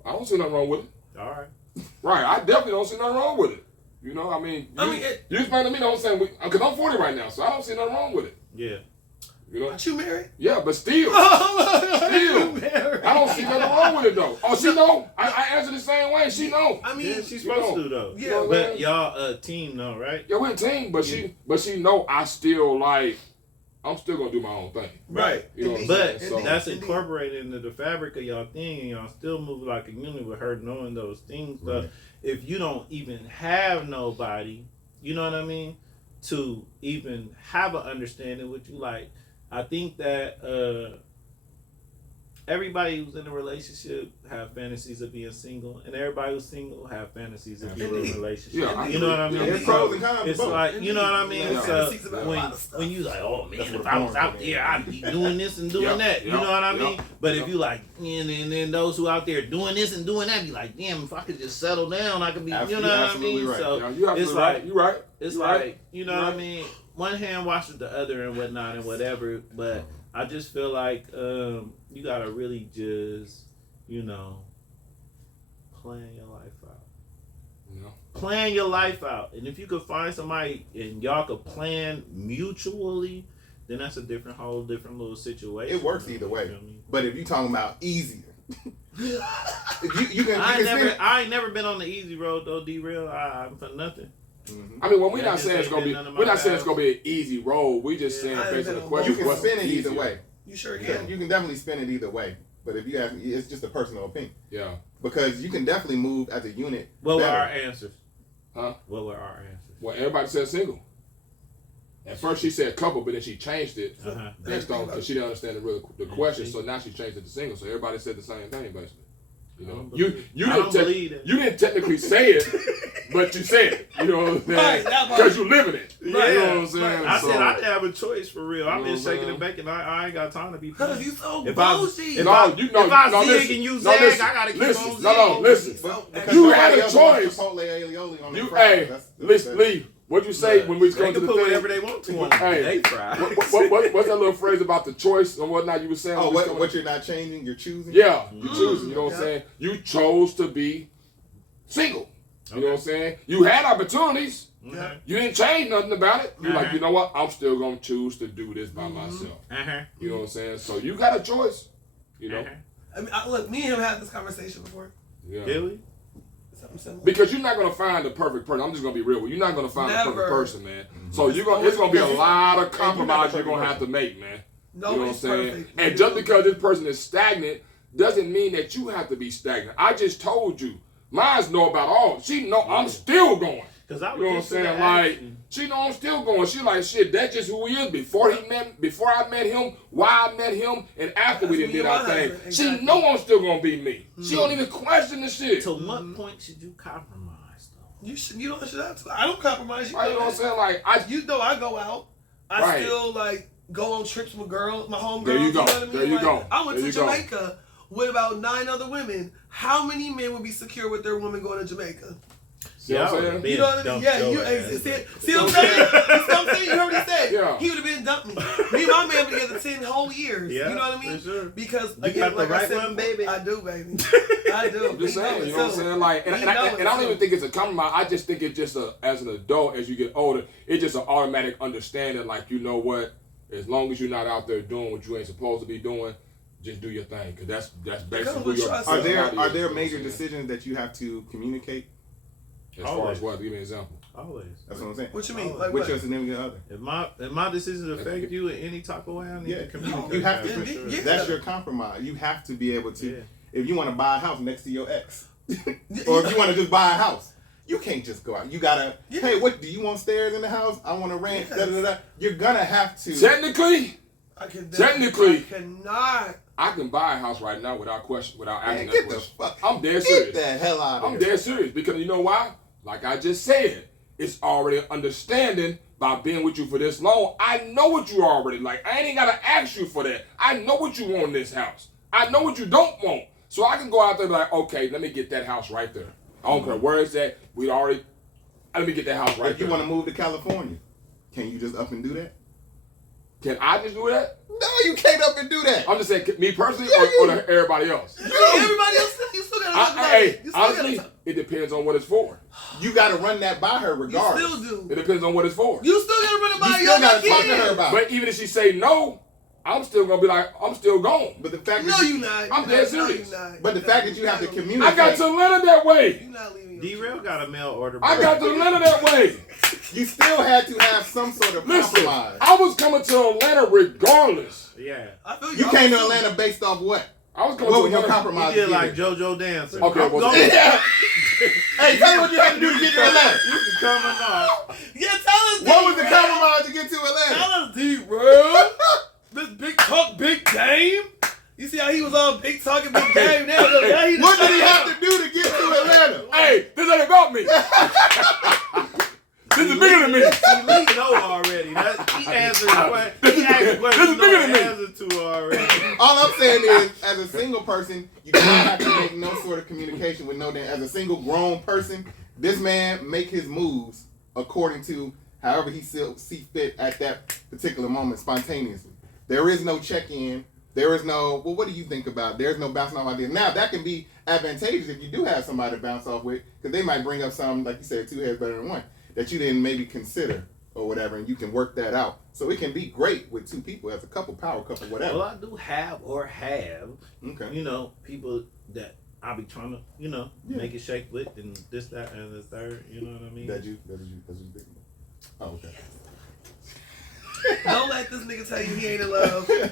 I don't see nothing wrong with it. All right. Right, I definitely don't see nothing wrong with it. You know, I mean, you explain to me, know what I'm saying? Because I'm 40 right now, so I don't see nothing wrong with it. Yeah. You know? Aren't you married? Yeah, but still. I don't see nothing wrong with it though. Oh, she know. I answer the same way. She know. I mean, she's supposed to though. Yeah, but y'all a team though, right? Yeah, we're a team, but she know I still like. I'm still gonna do my own thing. Right. You know what I'm but saying? So, that's incorporated into the fabric of y'all thing, and y'all still move like a unit with her knowing those things. But if you don't even have nobody, you know what I mean, to even have an understanding with you, like, I think that everybody who's in a relationship have fantasies of being single, and everybody who's single have fantasies of being in a relationship. Yeah, you know what I mean? There's pros and cons. It's like, you know what I mean? Yeah. So Yeah. when you like, oh man, if I was out there, I'd be doing this and doing that. You know what I mean? But if you like, and then those who out there doing this and doing that, be like, damn, if I could just settle down, I could be, you know what I mean? Right. So it's like, you right. it's like, you know what I mean? One hand washes the other and whatnot and whatever, but I just feel like you gotta really just, plan your life out. Plan your life out. And if you could find somebody and y'all could plan mutually, then that's a whole different little situation. It works either way. You know what I mean? But if you're talking about easier, you can I ain't never been on the easy road though, D-Real. I'm for nothing. I mean, when we're not saying it's gonna be, we're not saying it's gonna be an easy road. We just saying based on the question. You can spin it either way. You sure can. You can definitely spin it either way. But if you ask me, it's just a personal opinion. Yeah. Because you can definitely move as a unit. What were our answers? Huh? What were our answers? Well, everybody said single. At first she said couple, but then she changed it based on because she didn't understand the question. So now she changed it to single. So everybody said the same thing basically. You know, you didn't technically say it, but you said it. You know what I'm saying? Because you living it. You know what I'm saying? I said I didn't have a choice for real. I've been shaking and baking. I ain't got time to be. Because you so if bougie. If I zig and you zag, I gotta keep on zigging. Listen. You had a choice. Leave. What'd you say when we was going to the thing? Whatever they want to on they fry. What's that little phrase about the choice and whatnot you were saying? Oh, what you're not changing, you're choosing? Yeah, you're choosing. You know what I'm saying? You chose to be single. You know what I'm saying? You had opportunities. Okay. You didn't change nothing about it. You're like, you know what? I'm still going to choose to do this by myself. You know what I'm saying? So you got a choice. You know? I mean, look, me and him had this conversation before. Yeah. Really? Because you're not gonna find the perfect person. I'm just gonna be real with you. You're not gonna find the perfect person, man. So it's gonna be a lot of compromise you're gonna have to make, man. You know what I'm saying? Perfect. And just because this person is stagnant doesn't mean that you have to be stagnant. I just told you, mine's know about all. She know I'm still going. You know what I'm saying? Like, she know I'm still going. She like, shit, that's just who he is. Before I met him, why I met him, and after we did our thing. Exactly. She know I'm still gonna be me. She don't even question the shit. To what point should you compromise though? You don't should have to. I don't compromise. You know what I'm saying? Like I go out. I still like go on trips with girls, my homegirls. There you go. You know what I mean? There you go. I went to Jamaica with about 9 other women. How many men would be secure with their women going to Jamaica? See what I'm saying? You know what I mean? Yeah, see what I'm saying? You heard what he said. Yeah. He would have been dumped me. Me and my man been together 10 whole years. Yeah, you know what I mean? For sure. Because you got the right one, baby. I do, baby. I do. I'm just saying, you know what I'm saying? Like, and I don't even think it's a compromise. I just think it's just as an adult, as you get older, it's just an automatic understanding. Like, you know what? As long as you're not out there doing what you ain't supposed to be doing, just do your thing. Because that's basically who you are. Are there major decisions that you have to communicate? As far as what? Give me an example. Always. That's what I'm saying. What you mean? Oh, Like With what? your significant other. If my decisions affect you in any type of way, I need to communicate. You have to. that for sure. Yeah. That's your compromise. You have to be able to. Yeah. If you want to buy a house next to your ex, or if you want to just buy a house, you can't just go out. You gotta. Hey, what do you want stairs in the house? I want to rent. Yes. Da, da, da, da. You're gonna have to. Technically, I cannot. I can buy a house right now without question, without asking that Get the question. fuck. I'm dead Get serious. the hell out of I'm here. dead serious because you know why? Like I just said, it's already an understanding by being with you for this long. I know what you already like. I ain't even gotta ask you for that. I know what you want in this house. I know what you don't want. So I can go out there and be like, okay, let me get that house right there. I don't care where it's at. Let me get that house right If there. you want to move to California, can you just up and do that? Can I just do that? No, you can't up and do that. I'm just saying, me personally Yeah, or everybody else? Everybody else, you still gotta talk about Hey, it. You still honestly, gotta talk. it depends on what it's for. You got to run that by her You regardless. still do. It depends on what it's for. You still gotta run it by You your still got to talk to her kids. about it. But even if she say no, I'm still gonna be like, I'm still gone. But the fact No, that you not. I'm dead No, serious. you not. But the fact that you have to communicate. I got to Atlanta that way. You not leaving your D-Rail got a mail order. I got to Atlanta that way. You still had to have some sort of Listen, compromise. I was coming to Atlanta regardless. Yeah. I feel You came to Atlanta based off what? I was coming What to was your Atlanta. compromise? You did here? like JoJo Dancer. Okay, I'm well, going. Hey, tell me what you had to do to get to Atlanta. You can come or not. Yeah, tell us. What was the D-Rail. compromise to get to Atlanta? Tell us, D-Rail. This big talk, big game. You see how he was on big talking, big game now? What did he have to do to get to Atlanta? Hey, this ain't about me. This is bigger than me. We know already. He answered the question. He asked the question. This is bigger than me. Answer to already. All I'm saying is, as a single person, you don't have to make no sort of communication with no damn. As a single grown person, this man make his moves according to however he see fit at that particular moment, spontaneously. There is no check-in. There is no, well, what do you think about? There's no bouncing off ideas. Now, that can be advantageous if you do have somebody to bounce off with, because they might bring up something, like you said, two heads better than one, that you didn't maybe consider or whatever, and you can work that out. So it can be great with two people as a couple, power couple, whatever. Well, I do have, Okay. you know, people that I be trying to, make it shake with, and this, that, and the third. You know what I mean? That's you big. Oh, okay. Don't let this nigga tell you he ain't in love. Is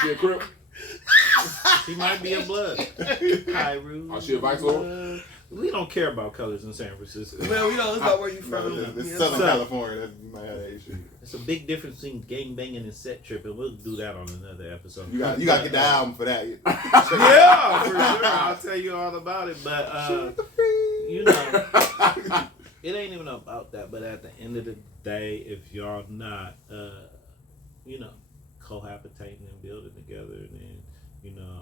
she a crip? She might be a blood. Kyru. Oh, she a vice lord? We don't care about colors in San Francisco. Well, we know it's about where you No, from. this Yeah. Southern So- California, that you might have that issue. It's a big difference between gang banging and set tripping. We'll do that on another episode. You got to get the album for that. Yeah, for sure. I'll tell you all about it. But you know, it ain't even about that. But at the end of the day, if y'all not, cohabitating and building together, then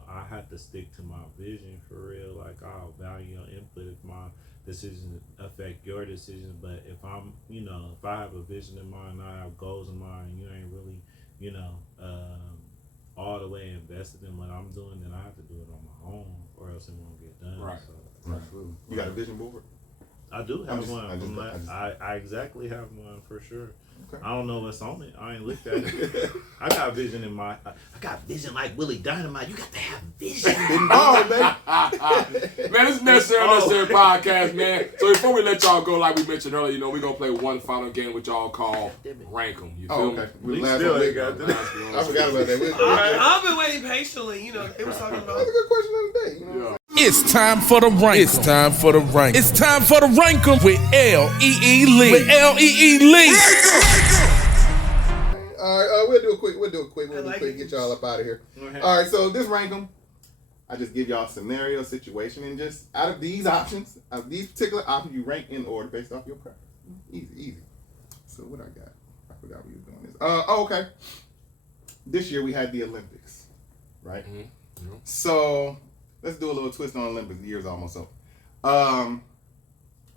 I have to stick to my vision for real. Like, I'll value your input if my decisions affect your decisions. But if I'm, if I have a vision in mind, I have goals in mind, and you ain't really, all the way invested in what I'm doing, then I have to do it on my own, or else it won't get done. Right. So, Absolutely. You got a vision board? I do have one. I just- I exactly have one for sure. Okay. I don't know what's on it. I ain't looked at it. I got vision in my. I got vision like Willie Dynamite. You got to have vision. Oh, man. Man, this is Necessary Unnecessary Podcast, man. So before we let y'all go, like we mentioned earlier, we're going to play one final game with y'all called Rank 'em. You feel Oh, me? okay. We last still one, ain't got that. I forgot about that. I've been waiting patiently. They was talking about. That's a good question of the day. You know? Yeah. It's time for the rank. It's time for the rank. It's time for the rank 'em with L.E.E. Lee. With L.E.E. Lee. All right, we'll do a quick. like it. Get y'all up out of here. Okay. All right, so this rank 'em. I just give y'all a scenario, situation, and just out of these options, of these particular options, you rank in order based off your preference. Easy. So what I got? I forgot we were doing this. Okay. This year we had the Olympics, right? Mm-hmm. So let's do a little twist on Olympics. The year's almost over. I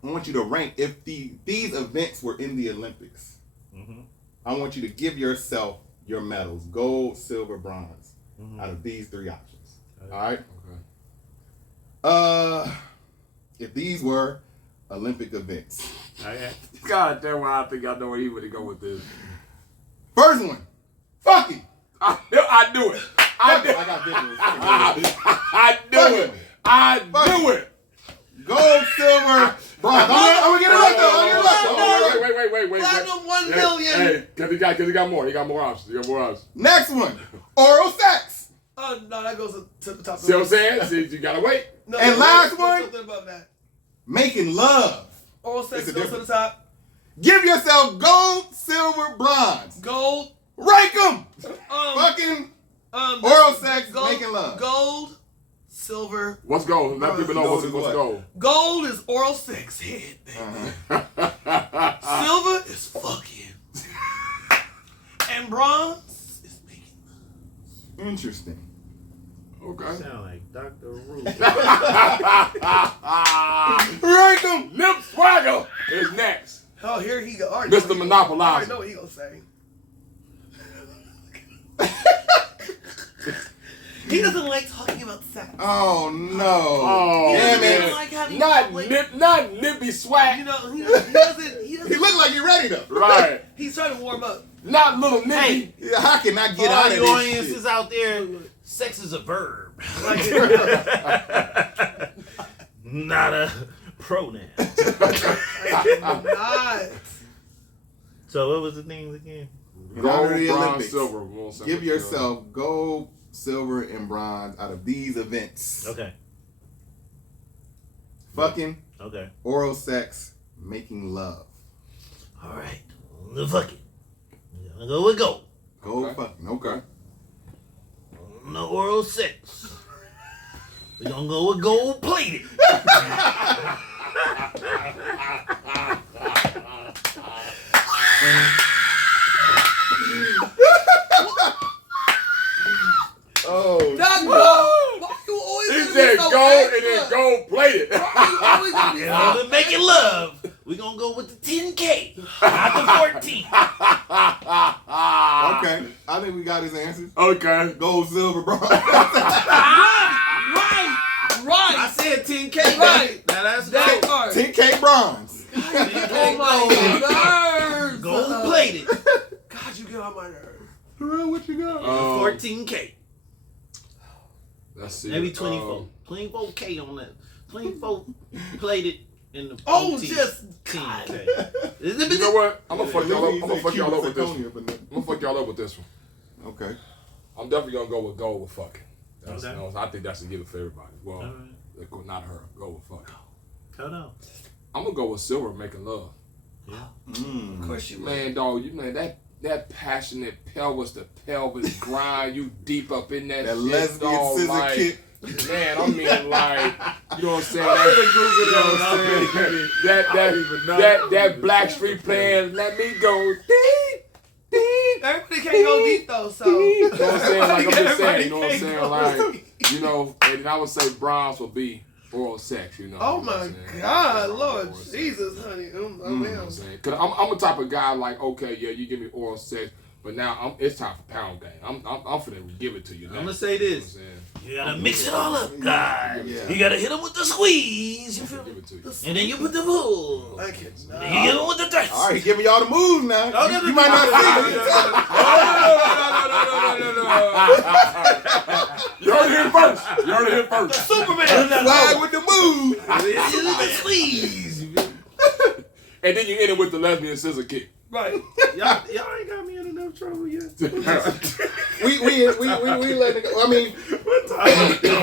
want you to rank if these events were in the Olympics. Mm-hmm. I want you to give yourself your medals: gold, silver, bronze, out of these three options. All right. Okay. If these were Olympic events, Okay. God damn, I think I know where he would go with this. first one, fuck it. I knew it. I I got visuals. knew it. I knew it. gold, silver, bronze. I'm gonna get it right though. Wait. Platinum 1 million. Hey, cause he got more. He got more options. Next one, oral sex. Oh no, that goes to the top. See what I'm saying? See, you gotta wait. No, And last one? Something above that. Making love. Oral sex It's a goes to the difference. top. Give yourself gold, silver, bronze. Gold. Rank them. Um, Fucking oral sex, gold, making love. Gold, silver. What's gold? Let people know Gold what's is what? gold. Gold is oral sex head. Silver is fucking. And bronze is making. Interesting. Okay. Sound like Dr. Ruth. Rank them. Nip Swagger is next. Oh, here he go. Mr. I Monopolizer. already know what he gonna say. He doesn't like talking about sex. Oh no. Oh, Damn man. it. Like having not Nippy Swag. You know, he doesn't. He look like he ready though. Right. He's trying to warm up. Not little Nippy. Yeah, how can I get All out of the this audiences shit? out there, sex is a verb. Not a pronoun. Not. So what was the things again? In honor of the bronze, Olympics, silver. We'll say give what yourself gold, silver, and bronze out of these events. Okay. Fucking, Okay. oral sex, making love. All right. The fucking. We're gonna go with gold. Gold Okay. fucking. Okay. No oral sex. We're gonna go with gold plated. Oh. Not gold. Why you always He gonna said be so gold extra? and then gold plated. Why you always gonna be And so to make it love, we're gonna go with the 10K, not the 14. Okay. I think we got his answers. Okay. Gold, silver, bronze. Right. I said 10K. Right. Now that's That gold. part. 10K bronze. Oh my nerves. Gold plated. God, you get on my nerves. For real, what you got? 14K. Let's see. Maybe 24. 24K on that. 24 plated in the Oh, 14. just 10K. You know what? I'm gonna fuck y'all up. I'm gonna fuck y'all up with this one. Zirconia, but I'm gonna fuck y'all up with this one. okay. I'm definitely gonna go with gold with fucking. That's, Okay. you know, I think that's a given for everybody. Well, Alright. not her. Go with fucking. Hold on. I'm gonna go with silver, making love. Yeah. Of course you Man, dog, that passionate pelvis to pelvis grind, you deep up in that, That shit, lesbian dog, scissor like, kick. Man, I mean, like, you know what I'm saying? That Blackstreet playing, let me go deep, deep. Everybody can't go deep though, so. You know what I'm saying? Like, I'm just saying, you know what I'm saying? Like, you know, and I would say bronze would be oral sex, you know. Oh you know what my I'm saying? God, Oral Lord sex. Jesus, honey. You know what Man. I'm saying? Cause I'm a type of guy like, okay, yeah, you give me oral sex, but now it's time for pound game. I'm finna give it to you. Now. I'm gonna say this. You know what I'm saying? You gotta mix it all up, guys. Yeah. You gotta hit them with the squeeze. You feel Give me? it to you. And then you put the pull. I cannot. Then you hit them with the dirt. All right, he giving y'all the moves now. Oh, You might not see it. You heard it here first. You heard it here first. Superman. Slide with the move. The squeeze. And then you end it with the lesbian scissor kick. Right. Y'all ain't got me in enough trouble yet. We letting it go. I mean,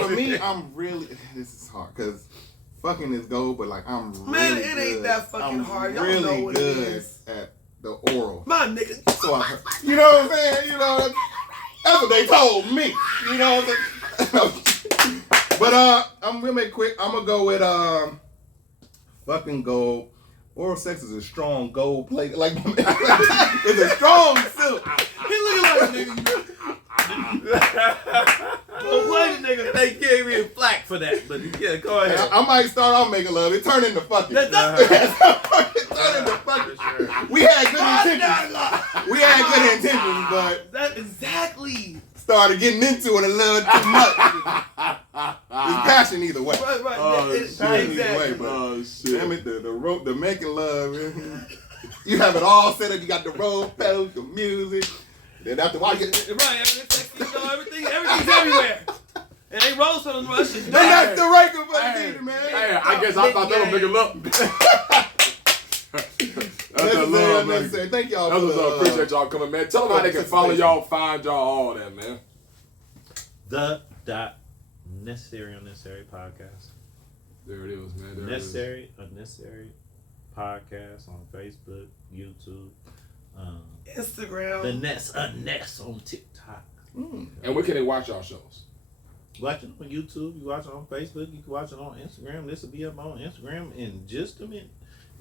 for me, I'm really. This is hard because fucking is gold, but like I'm really Man, it ain't good. that fucking I'm hard. Y'all really know what it good is. at the oral. My nigga. So you know what I'm saying? You know, that's what they told me. You know what I'm saying? But I'm gonna make it quick. I'm gonna go with fucking gold. Oral sex is a strong gold plate. Like it's a strong silk. He looking like a nigga. Don't play the nigga. They gave me a flack for that, but yeah, go ahead. I might start off making love. It turned into fucking. It turned into fucking. We had good intentions. We had good intentions, but That exactly. started getting into it a little too much. It's passion either way. Right, right. Oh, It- shit. Passion either way, exactly. but Oh shit. damn it, the rope, the making love. You have it all set up. You got the rope, pedals, the music. Then after a while, you get Right, everything's everywhere. And They roast on Russian. They got the right for the Hey, leader, man. hey, I guess I thought that was big look. That's a love, man. Unnecessary. Thank y'all That's for what's up. Appreciate y'all coming, man. Tell them how they can follow y'all, find y'all, all that, man. Necessary Unnecessary podcast. There it is, man. There Necessary Unnecessary podcast on Facebook, YouTube, Instagram. the Ness on TikTok. And where can they watch y'all shows? Watch it on YouTube. You watch it on Facebook. You can watch it on Instagram. This will be up on Instagram in just a minute.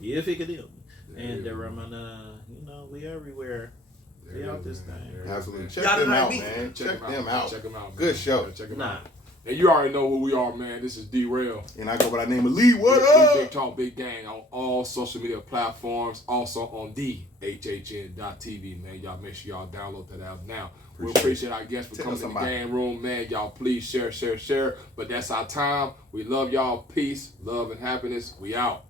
If it could help me. And we everywhere. We out this thing. Absolutely. Check them out, man. Check them out. Check them out. Good show. Check them out. And you already know who we are, man. This is D-Rail. And I go by the name of Lee. What up? Big Talk, Big Gang on all social media platforms. Also on the HHN.TV, man. Y'all make sure y'all download that app now. We appreciate our guests for coming in the game room, man. Y'all please share. But that's our time. We love y'all. Peace, love, and happiness. We out.